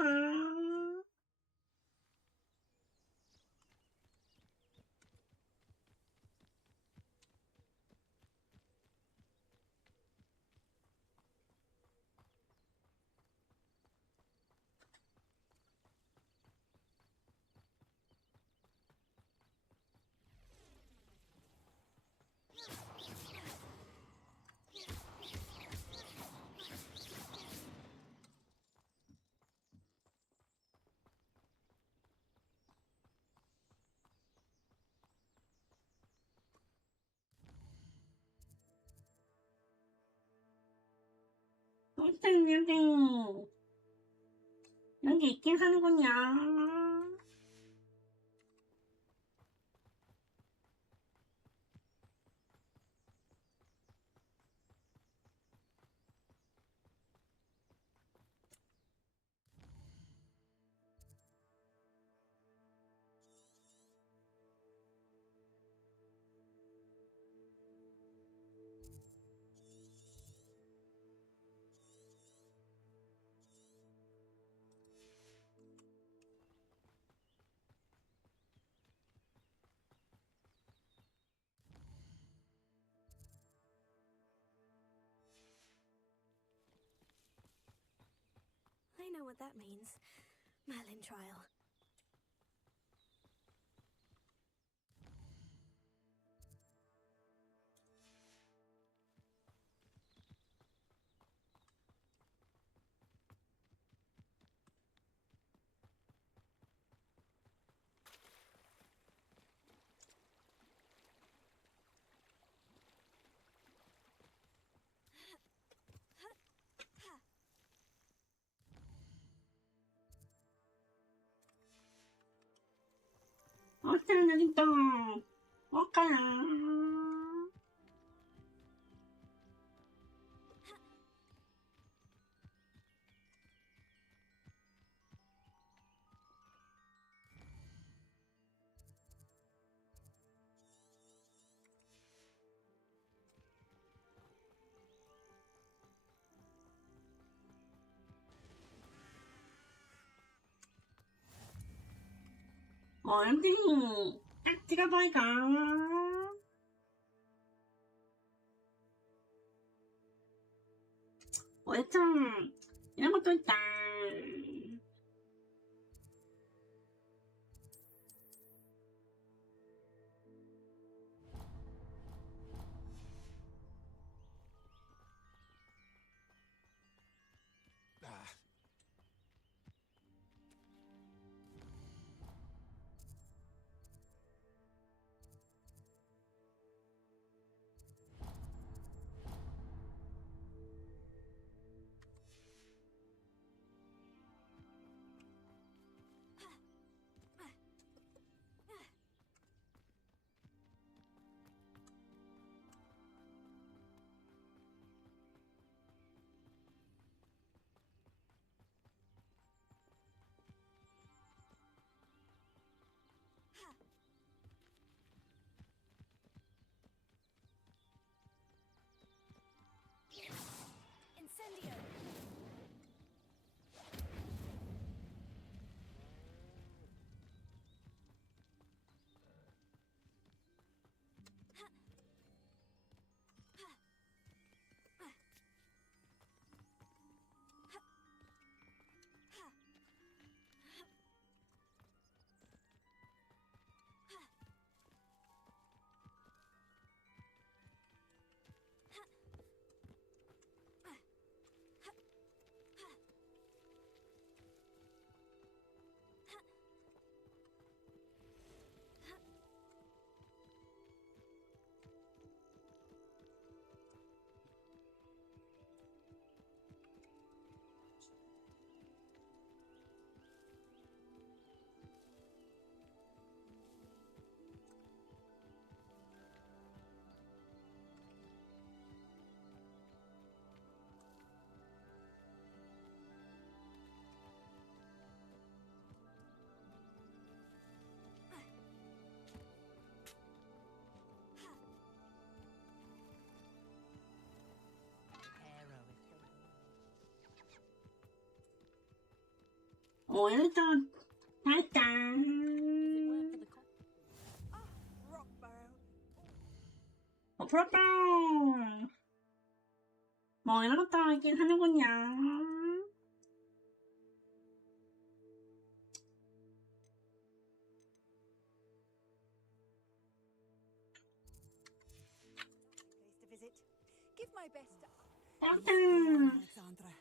일단 여기 있긴 하는군요. I know what that means. Merlin trial. 일단 여기 또 뭘까요? 여기 딱 들어볼까? 참 이런 것도 있다. 오늘도 살짝 부럽다. 뭐 이런 것도 있긴 하는군요. Place to visit. Give my best. Alexandra.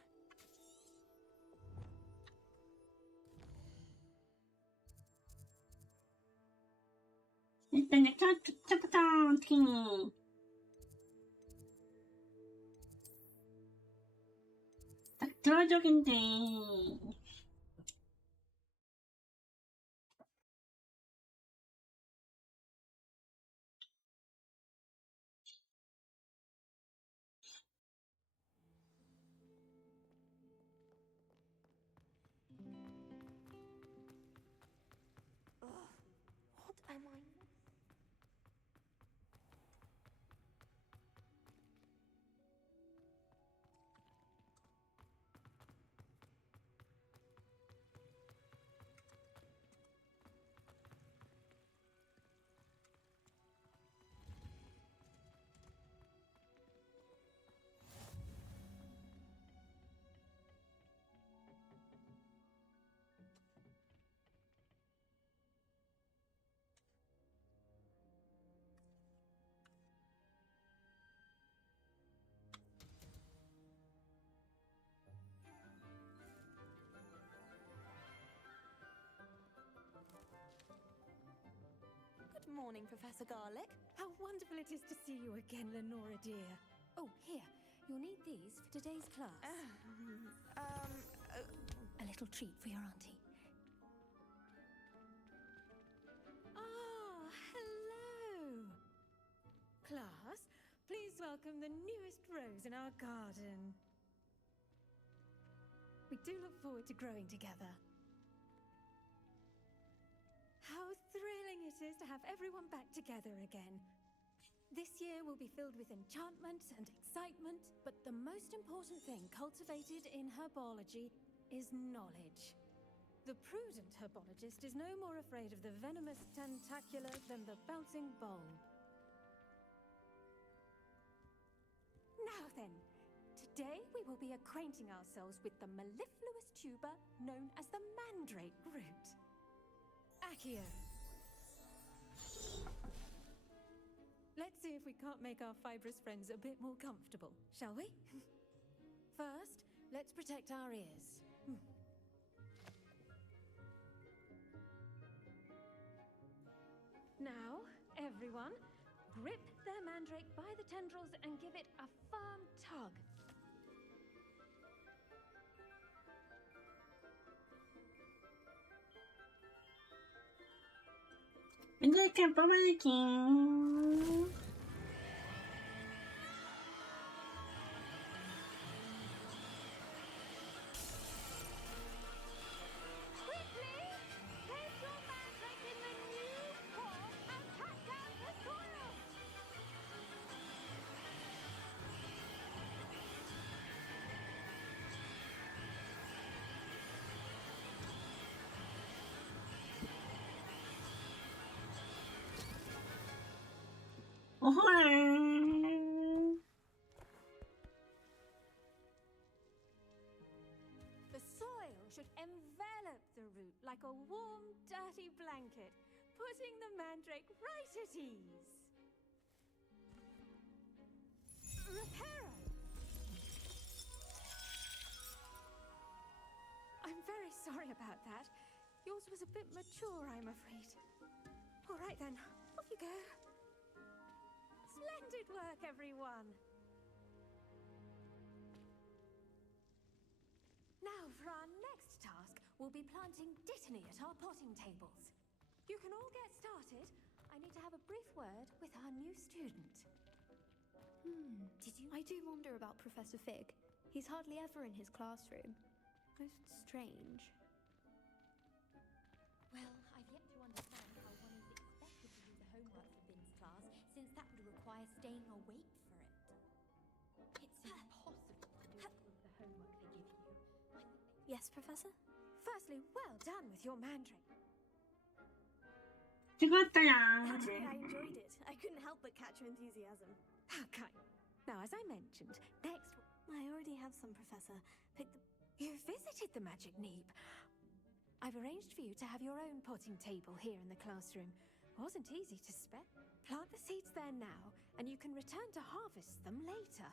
일단 챕터 팀. 딱 드라적인데. What am I? Good morning, Professor Garlick. How wonderful it is to see you again, Lenora dear. Oh, here. You'll need these for today's class. A little treat for your auntie. Ah, hello. Class, please welcome the newest rose in our garden. We do look forward to growing together. How thrilling it is to have everyone back together again. This year will be filled with enchantment and excitement, but the most important thing cultivated in herbology is knowledge. The prudent herbologist is no more afraid of the venomous tentacular than the bouncing bulb. Now then, today we will be acquainting ourselves with the mellifluous tuber known as the mandrake root. Accio. Let's see if we can't make our fibrous friends a bit more comfortable, shall we? First, let's protect our ears. Now, everyone, grip their mandrake by the tendrils and give it a firm tug. 이렇게 뽑아야지. The soil should envelop the root like a warm, dirty blanket, putting the mandrake right at ease. Reparo! I'm very sorry about that. Yours was a bit mature, I'm afraid. All right then, off you go. Splendid work, everyone! Now for our next task, we'll be planting dittany at our potting tables. You can all get started. I need to have a brief word with our new student. I do wonder about Professor Fig. He's hardly ever in his classroom. Most strange. Well, I've yet to understand how one is expected to do the homework for Bin's class, since that would require staying awake for it. It's impossible to do all of the homework they give you. Yes, Professor? Firstly, well done with your Mandarin. 수고했어요. Actually, I enjoyed it. I couldn't help but catch your enthusiasm. Okay. Now, as I mentioned, next... I already have some, Professor. Pick the... You visited the Magic Neep. I've arranged for you to have your own potting table here in the classroom. Wasn't easy to spare. Plant the seeds there now, and you can return to harvest them later.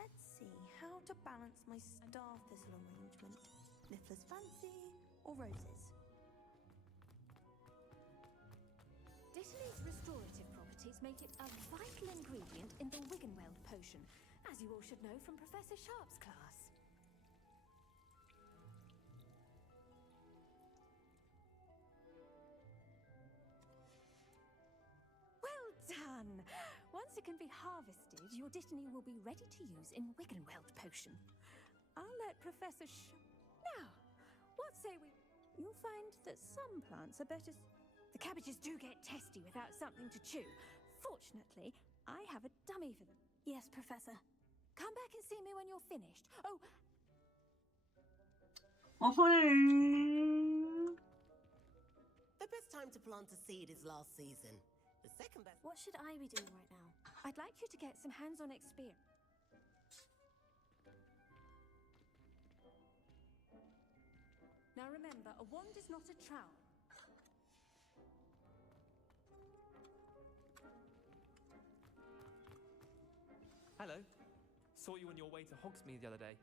Let's see, how to balance my star thistle arrangement. Niffler's fancy or roses? Dittany's restorative properties make it a vital ingredient in the Wiggenweld potion, as you all should know from Professor Sharp's class. Well done! Once it can be harvested, your Dittany will be ready to use in Wiggenweld potion. I'll let Professor Now, what say we... You'll find that some plants are better... The cabbages do get testy without something to chew. Fortunately, I have a dummy for them. Yes, Professor. Come back and see me when you're finished. Oh, The best time to plant a seed is last season. The second best... What should I be doing right now? I'd like you to get some hands-on experience. Now remember, a wand is not a trowel. Hello. Saw you on your way to Hogsmeade the other day.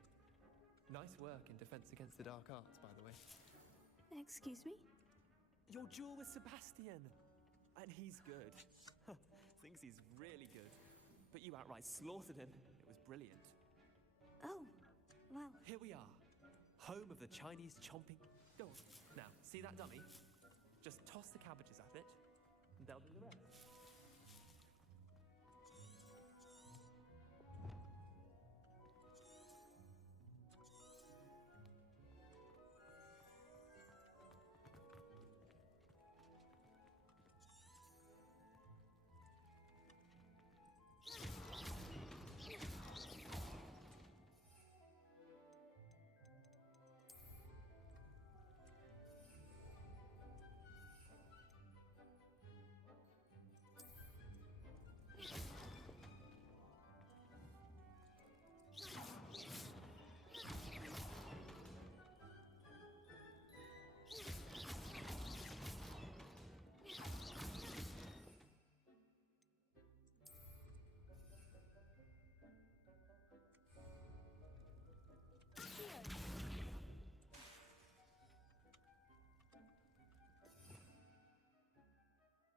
Nice work in Defense Against the Dark Arts, by the way. Excuse me? Your duel with Sebastian. And he's good. Thinks he's really good. But you outright slaughtered him. It was brilliant. Oh, well... Here we are. Home of the Chinese chomping... Go on. Now, see that dummy? Just toss the cabbages at it, and they'll do the rest.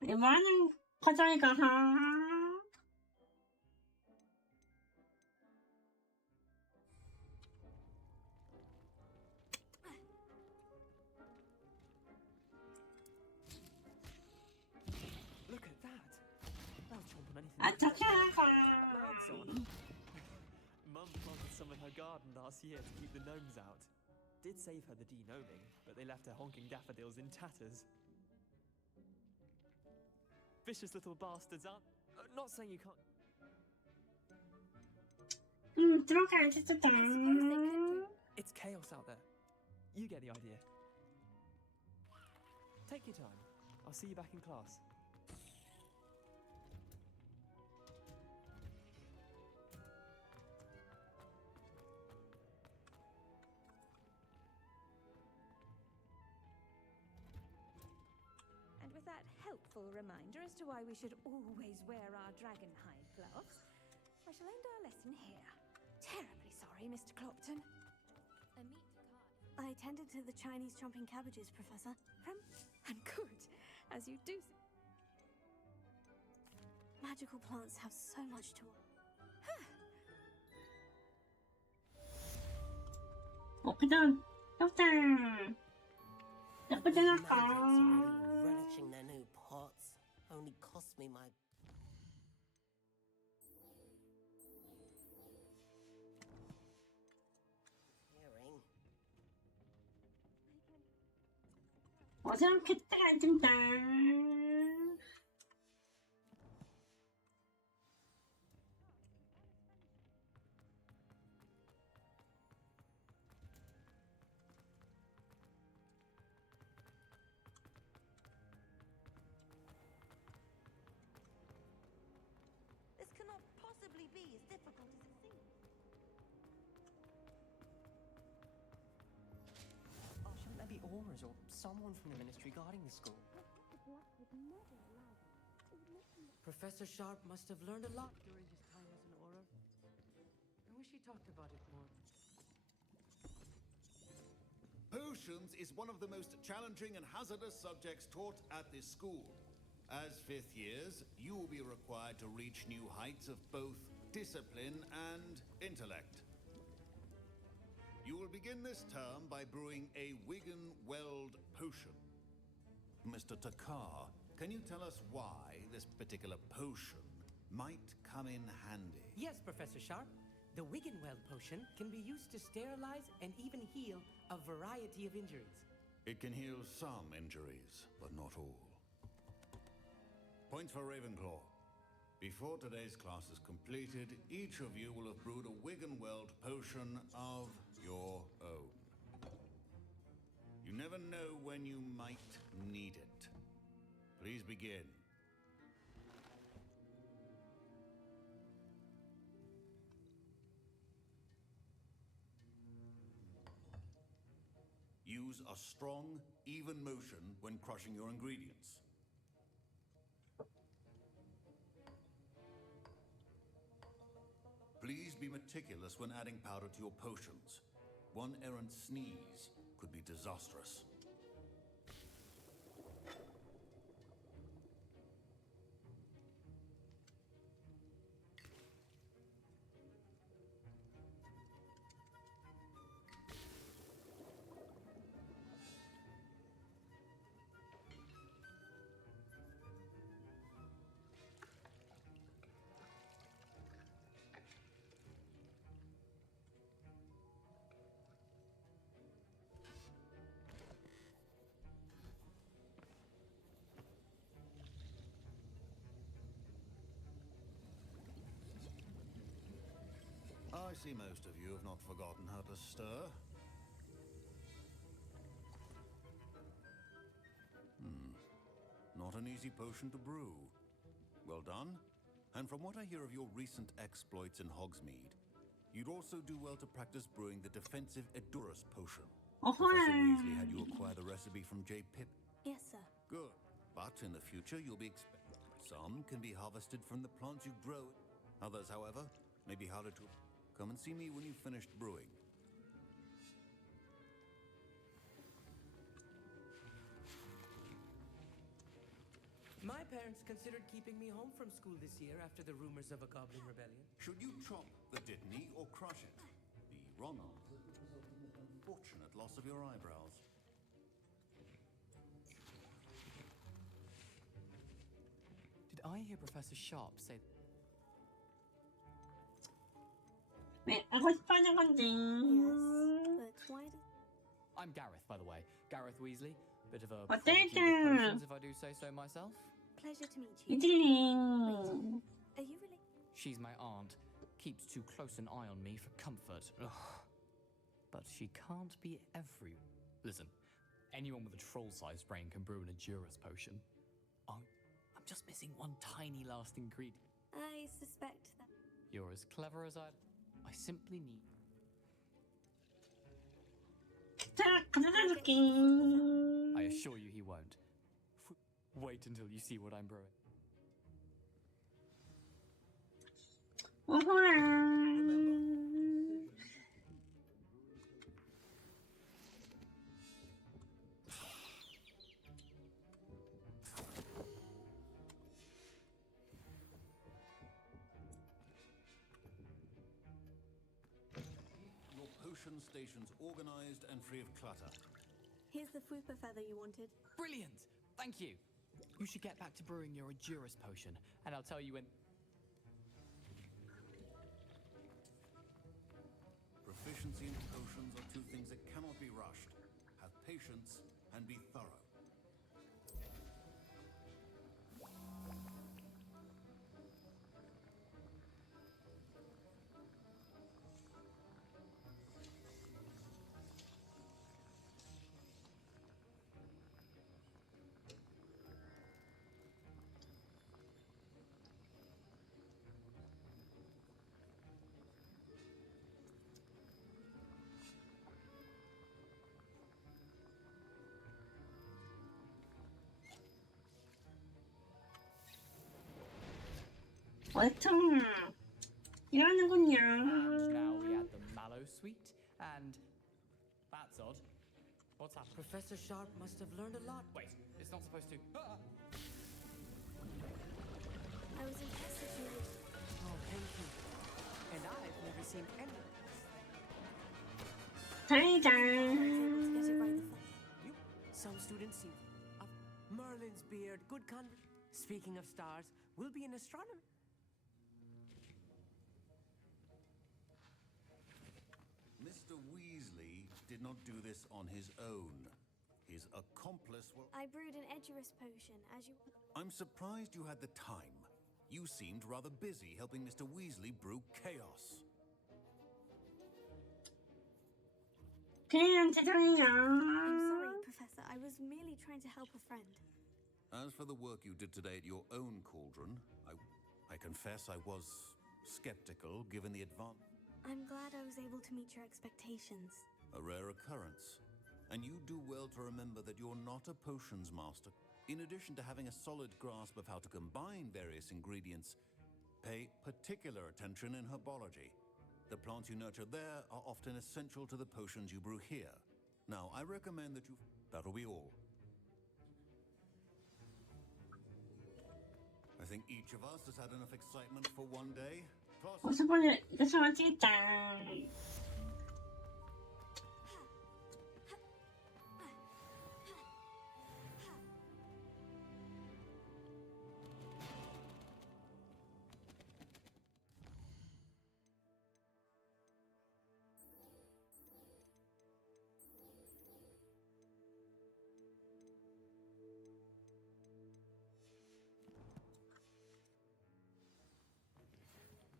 이번에는 화장이가 Look at that. That'll chomp on anything. Mouths on. Mum planted some in her garden last year to keep the gnomes out. Did save her the de-gnoming, but they left her honking daffodils in tatters. Vicious little bastards, aren't... not saying you can't... It's chaos out there. You get the idea. Take your time. I'll see you back in class. And with that helpful reminder as to why we should always wear our dragonhide gloves, I shall end our lesson here. Terribly sorry, Mr. Clopton. A meat cart. I tended to the Chinese chomping cabbages, Professor. And good, as you do. Magical plants have so much to 그냥 깜짝 나쁘지 않을까. Relishing their new pots only cost me my... hearing. 어색했다 진짜. difficult as it seems. Oh, shouldn't there be auras or someone from the ministry guarding the school? Professor Sharp must have learned a lot during his time as an aura. I wish he talked about it more. Potions is one of the most challenging and hazardous subjects taught at this school. As fifth years, you will be required to reach new heights of both discipline and intellect. You will begin this term by brewing a Wigan-Weld potion. Mr. Takar, can you tell us why this particular potion might come in handy? Yes, Professor Sharp. The Wiggenweld potion can be used to sterilize and even heal a variety of injuries. It can heal some injuries, but not all. Points for Ravenclaw. Before today's class is completed, each of you will have brewed a Wiggenweld potion of your own. You never know when you might need it. Please begin. Use a strong, even motion when crushing your ingredients. Please be meticulous when adding powder to your potions. One errant sneeze could be disastrous. I see most of you have not forgotten how to stir. Not an easy potion to brew. Well done. And from what I hear of your recent exploits in Hogsmeade, you'd also do well to practice brewing the defensive Edurus potion. Professor Weasley had you acquire the recipe from J. Pip. Yes, sir. Good. But in the future, you'll be expected. Some can be harvested from the plants you grow. Others, however, may be harder to... Come and see me when you've finished brewing. My parents considered keeping me home from school this year after the rumors of a goblin rebellion. Should you chop the dittany or crush it? The wrong answer would result in the unfortunate loss of your eyebrows. Did I hear Professor Sharp say... 네, 하고 싶어 하는 건지. Yes, but why did... I'm Gareth, by the way. Gareth Weasley. Bit of a What prodigy did with you? potions, if I do say so myself. Pleasure to meet you. 이들이. Are you related? She's my aunt. Keeps too close an eye on me for comfort. Ugh. But she can't be every... Listen, anyone with a troll-sized brain can brew an Edurus potion. Oh, I'm just missing one tiny last ingredient. I suspect that... You're as clever as I simply need... 자, 가져다줄게. I assure you he won't. Wait until you see what I'm brewing. Your potion station's organized and free of clutter. Here's the Fwooper feather you wanted. Brilliant! Thank you. You should get back to brewing your Edurus potion, and I'll tell you when... Proficiency in potions are two things that cannot be rushed. Have patience and be thorough. 어쩜 이러는군요. And now we add the mallow sweet, and that's odd. What's happened? Professor Sharp must have learned a lot. Wait, it's not supposed to. Ah! I was impressed that you would. Oh, thank you. And I've never seen any of this. 다행이다. Some students seem. Merlin's beard, good Speaking of stars, we'll be an astronomer. Mr. Weasley did not do this on his own. His accomplice will... I brewed an Edurus potion, as you... I'm surprised you had the time. You seemed rather busy helping Mr. Weasley brew chaos. 그냥 죄송해요. I'm sorry, Professor. I was merely trying to help a friend. As for the work you did today at your own cauldron, I confess I was skeptical given the advance. I'm glad I was able to meet your expectations. A rare occurrence. And you do well to remember that you're not a potions master. In addition to having a solid grasp of how to combine various ingredients, pay particular attention in herbology. The plants you nurture there are often essential to the potions you brew here. Now, I recommend that you... That'll be all. I think each of us has had enough excitement for one day. 무슨 뻔을 이것을 맞추겠다.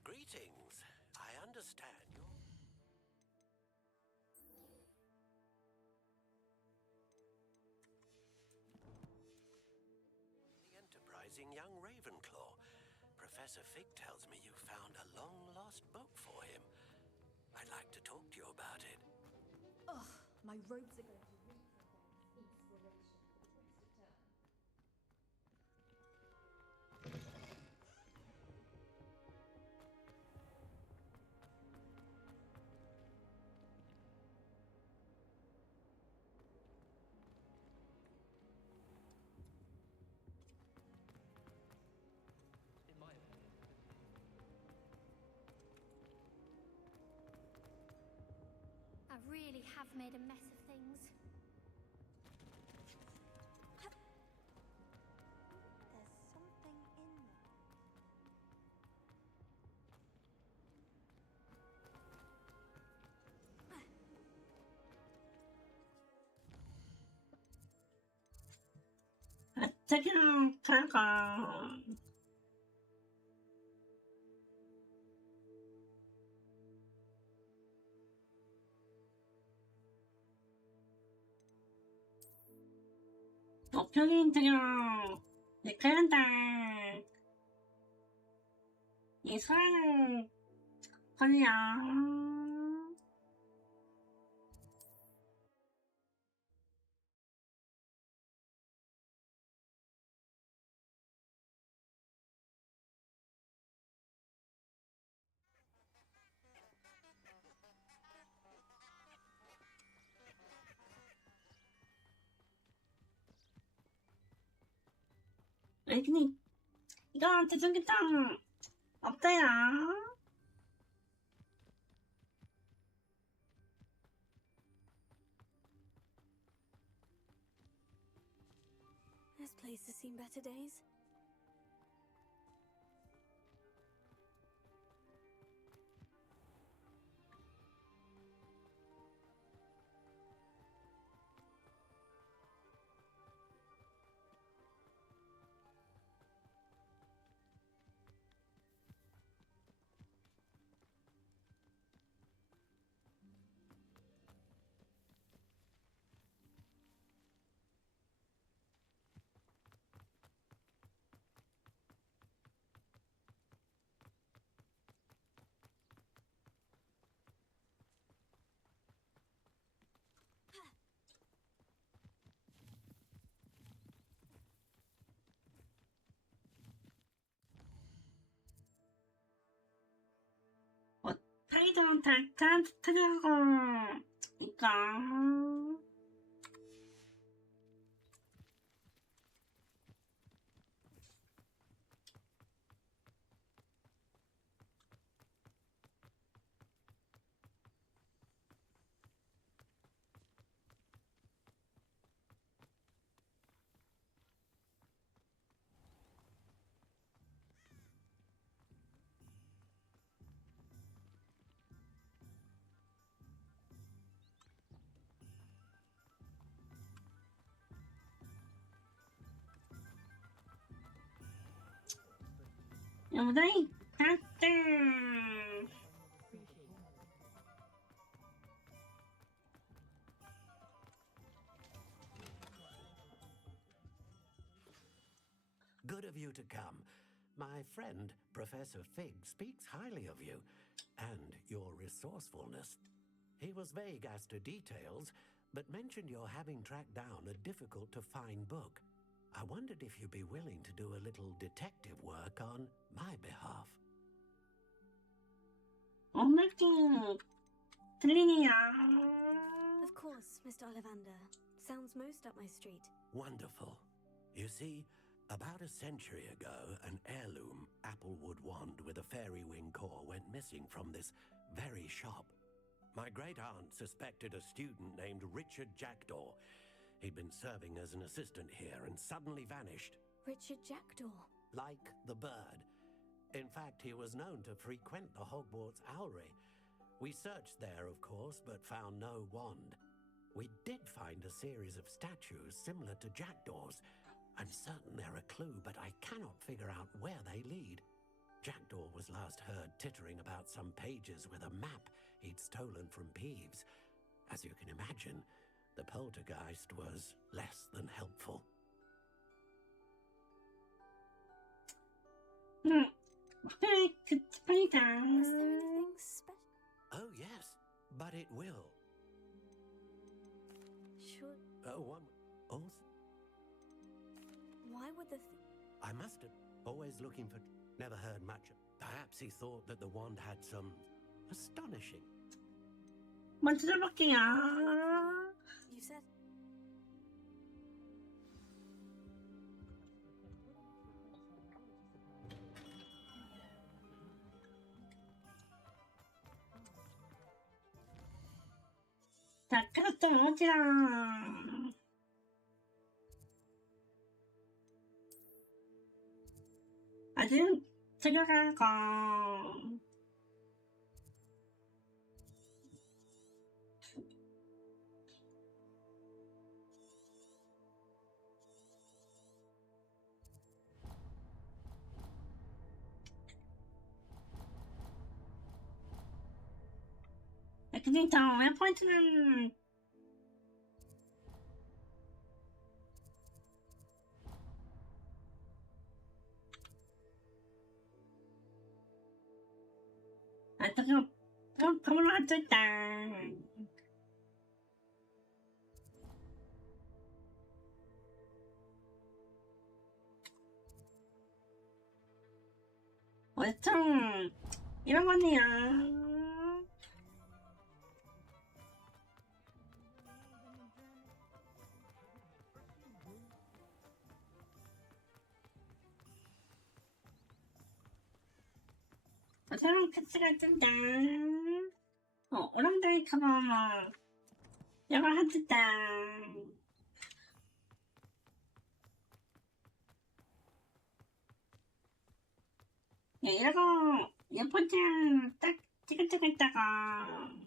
Greetings. I understand you. The enterprising young Ravenclaw. Professor Fig tells me you found a long-lost book for him. I'd like to talk to you about it. Ugh, my robes are going to reek of inspiration for the next term. I really have made a mess of things. There's something in there. 그냥 그럴까. 목표인 그냥 내 그런다. 이 사랑을 걸려. 아니 근데 이거 대전기장 없대요. This place has seen better days. 또 달달한 스타일하고 이거 여보다이 갔다. Good of you to come. My friend, Professor Fig, speaks highly of you and your resourcefulness. He was vague as to details, but mentioned your having tracked down a difficult-to-find book. I wondered if you'd be willing to do a little detective work on my behalf. 엉망진 들리냐? Of course, Mr. Ollivander. Sounds most up my street. Wonderful. You see, about a century ago, an heirloom applewood wand with a fairy wing core went missing from this very shop. My great-aunt suspected a student named Richard Jackdaw. He'd been serving as an assistant here and suddenly vanished. Richard Jackdaw. Like the bird. In fact, he was known to frequent the Hogwarts Owlery. We searched there, of course, but found no wand. We did find a series of statues similar to Jackdaw's. I'm certain they're a clue, but I cannot figure out where they lead. Jackdaw was last heard tittering about some pages with a map he'd stolen from Peeves. As you can imagine, the poltergeist was less than helpful. Was there anything special? Oh, yes, but it will. Sure. One. Also, Why would the... I must have always looking for... Never heard much. Perhaps he thought that the wand had some astonishing... 먼저 들어볼게요. You said... 자, 그렇죠, 오지라. 아직 들어가고. 근데 저 웹포인트는 그걸로 하죠 일단. 좀 이런 거네요. 새로운 패치가 뜬다. 오랑다리 커버 이거 하겠다. 이러고 예포트 딱 찍었다가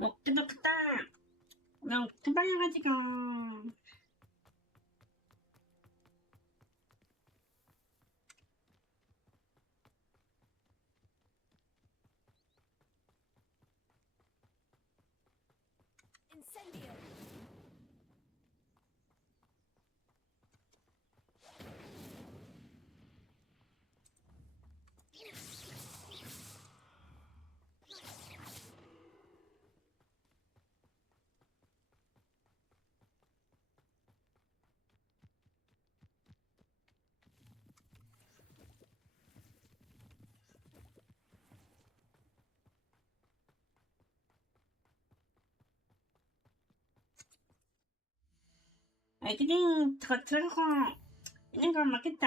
목표가 크다. 나 금방해가지고. Incendio! 애들이 더 들어가고 있는 건 맞겠다.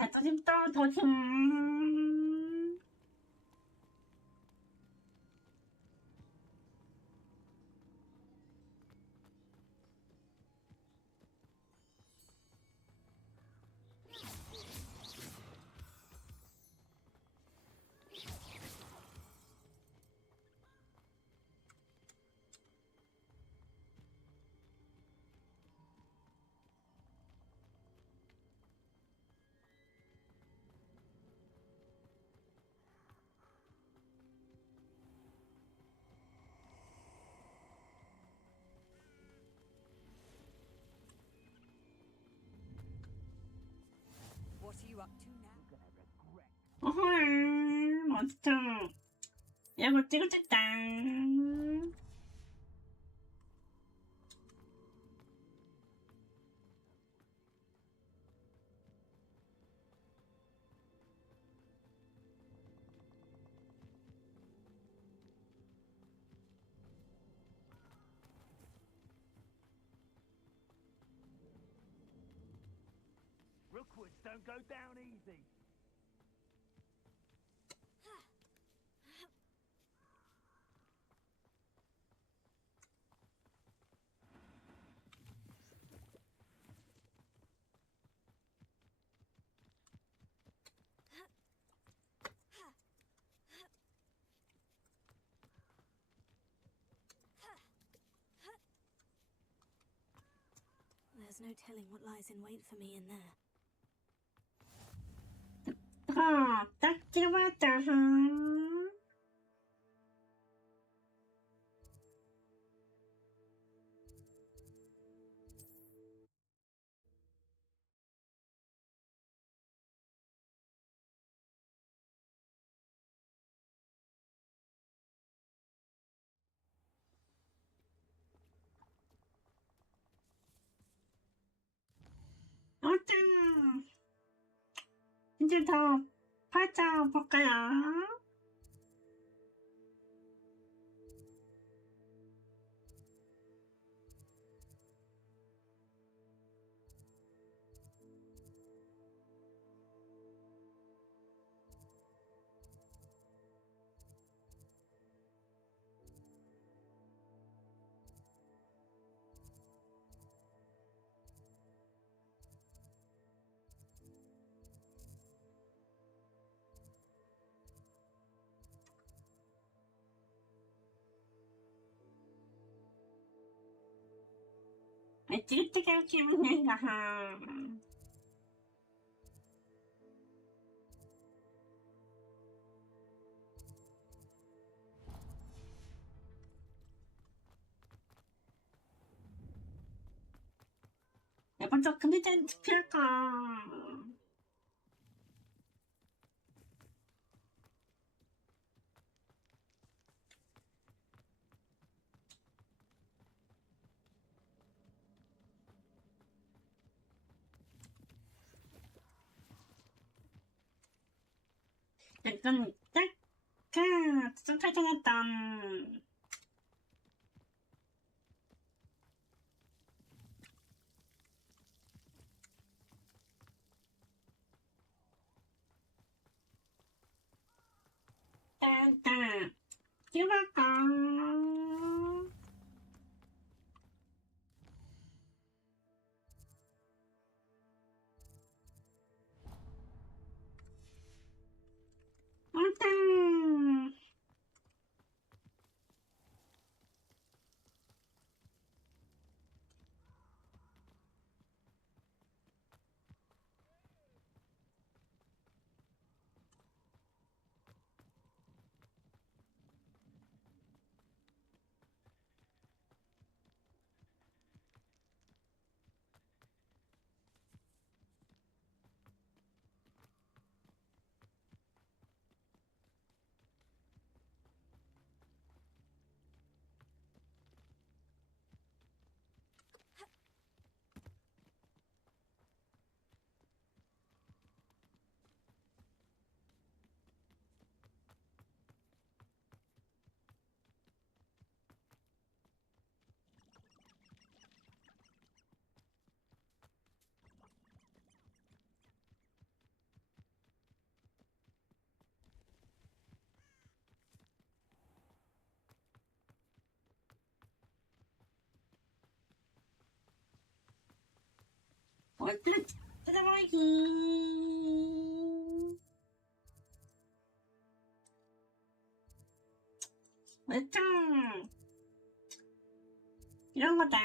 자, 더짐. What are you up to now? 어허, 몬스터. 야구 찍어줬다. Rookwoods don't go down easy. There's no telling what lies in wait for me in there. 딱 찍어봤다. 어짱. 이제 더 팔자 볼까요? 찍을 기분인가. 먼저 금지된 투표할까? 약간 좀 탈정했던 딴딴 찍을까? 딴딴 어떤 뜯어버리기. 어떤 이런 거다.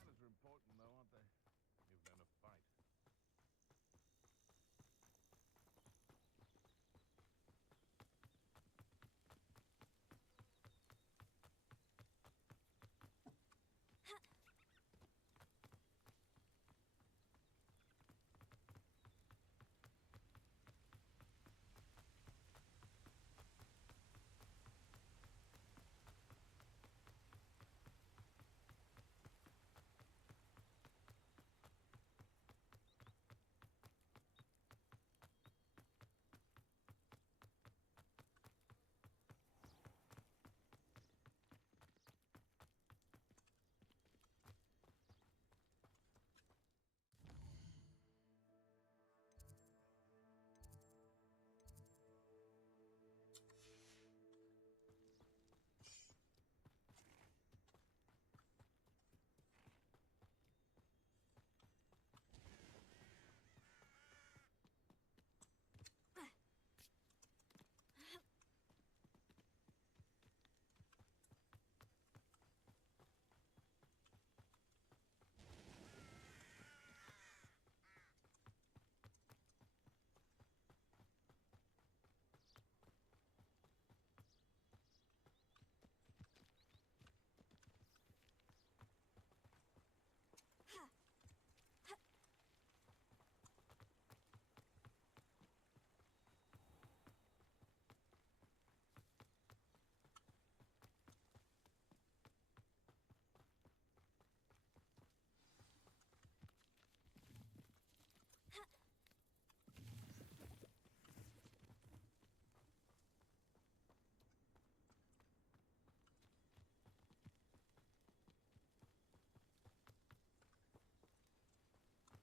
Manners are important, though, aren't they? Even in a fight.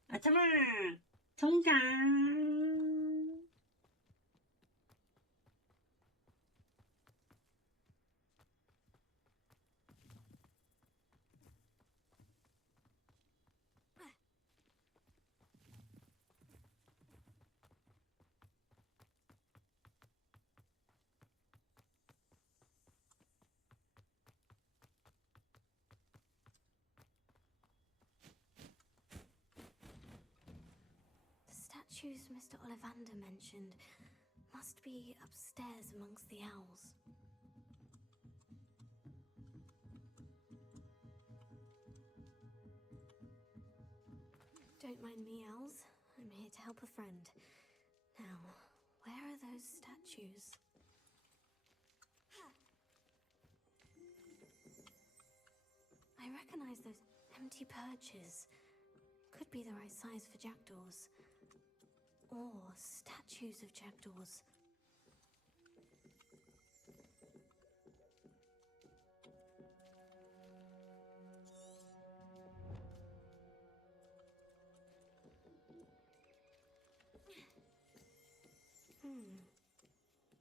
아참아, 정장. Statues Mr. Ollivander mentioned must be upstairs amongst the owls. Don't mind me, owls. I'm here to help a friend. Now, where are those statues? I recognize those empty perches. Could be the right size for jackdaws. Or statues of jackdaws.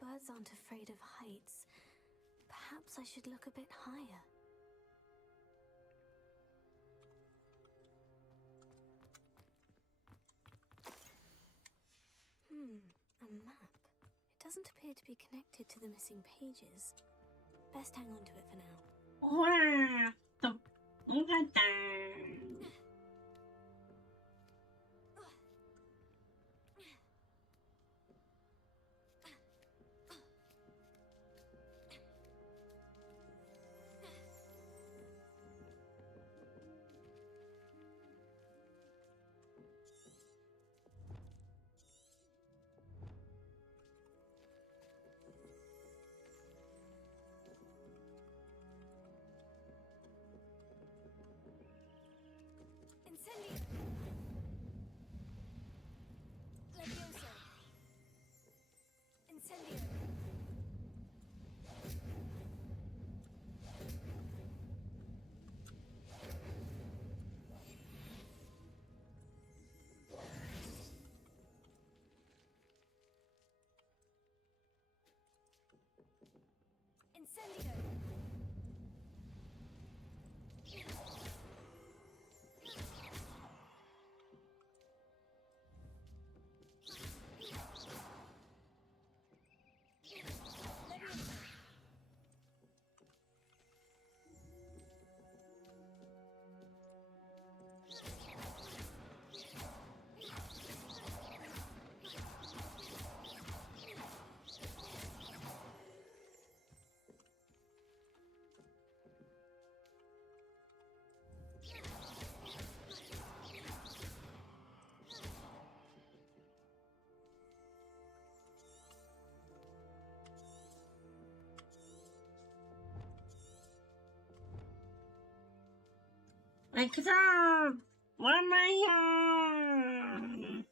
Birds aren't afraid of heights. Perhaps I should look a bit higher. A map. It doesn't appear to be connected to the missing pages. Best hang on to it for now. 우와, 또 뭔가다. Incendio. Like, what's up? What am I here?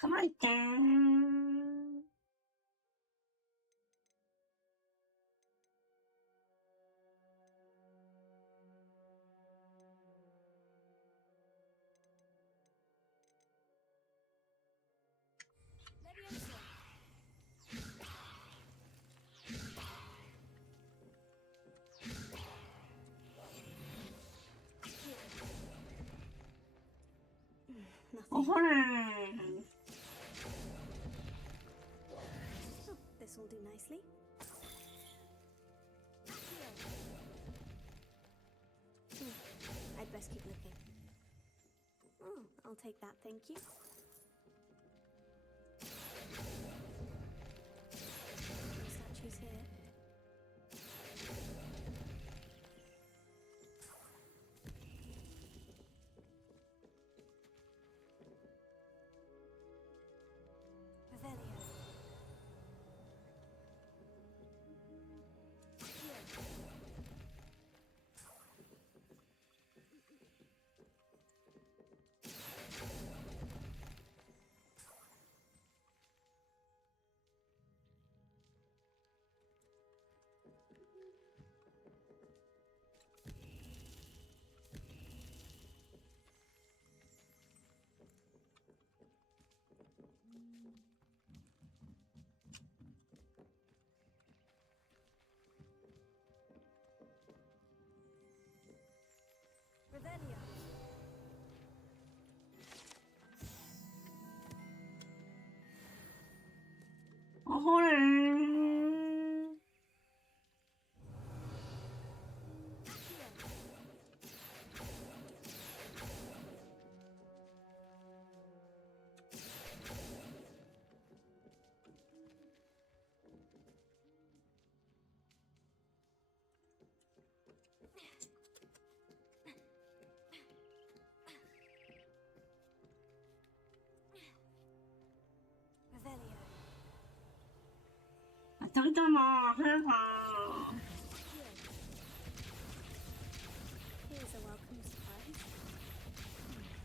Come on, Dan. Oh, hold on. This will do nicely. I'd best keep looking. Oh, I'll take that, thank you. No statues here. Revelio. Revelio. Oh, hold on. Revelio. 저기 있잖아, 하얀사. Here's a welcome surprise.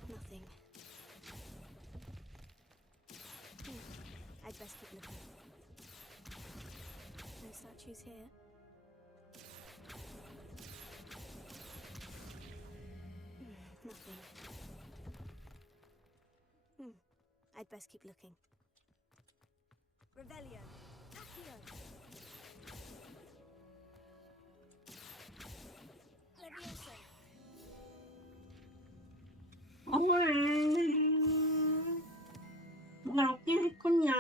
Nothing. I'd best keep looking. No statues here. Nothing. I'd best keep looking. Revelio. Accio. Levioso. 그래. 나 없긴 했군요.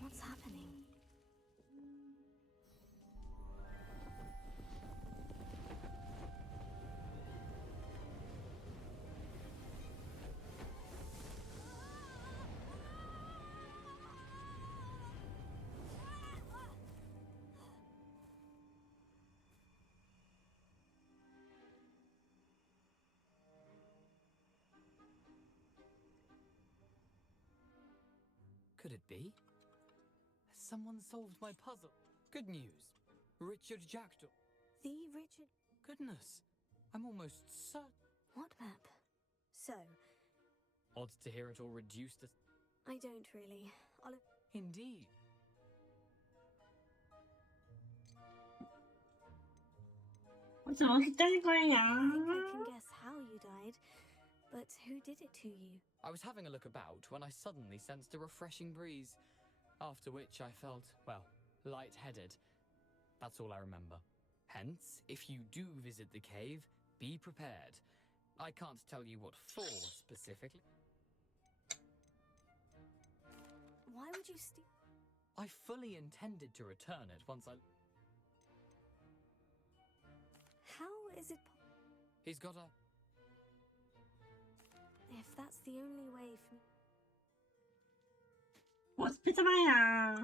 What's happening? Could it be? Has someone solved my puzzle? Good news. Richard Jackdaw. The Richard... Goodness. I'm almost certain. What map? So, Odd to hear it all reduced as... I don't really. Indeed. 어제 어디 거야? I think I can guess how you died, but who did it to you? I was having a look about when I suddenly sensed a refreshing breeze, after which I felt, well, lightheaded. That's all I remember. Hence, if you do visit the cave, be prepared. I can't tell you what for specifically. Why would you steal? I fully intended to return it once I... How is it He's got a... if that's the only way for me? 호스피터야.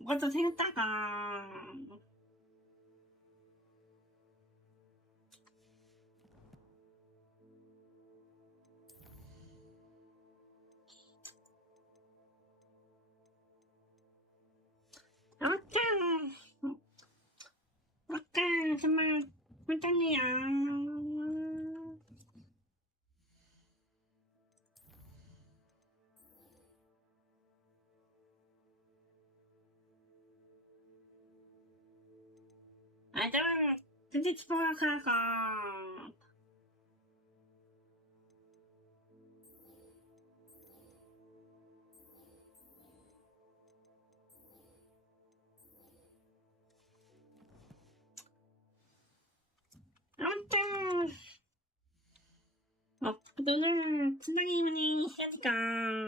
이것도 생겼다가. 이렇게 정말 꿀떡이야. 아들, 근데 집어라 가가. 아무튼 너는 팀장님이 해야니까.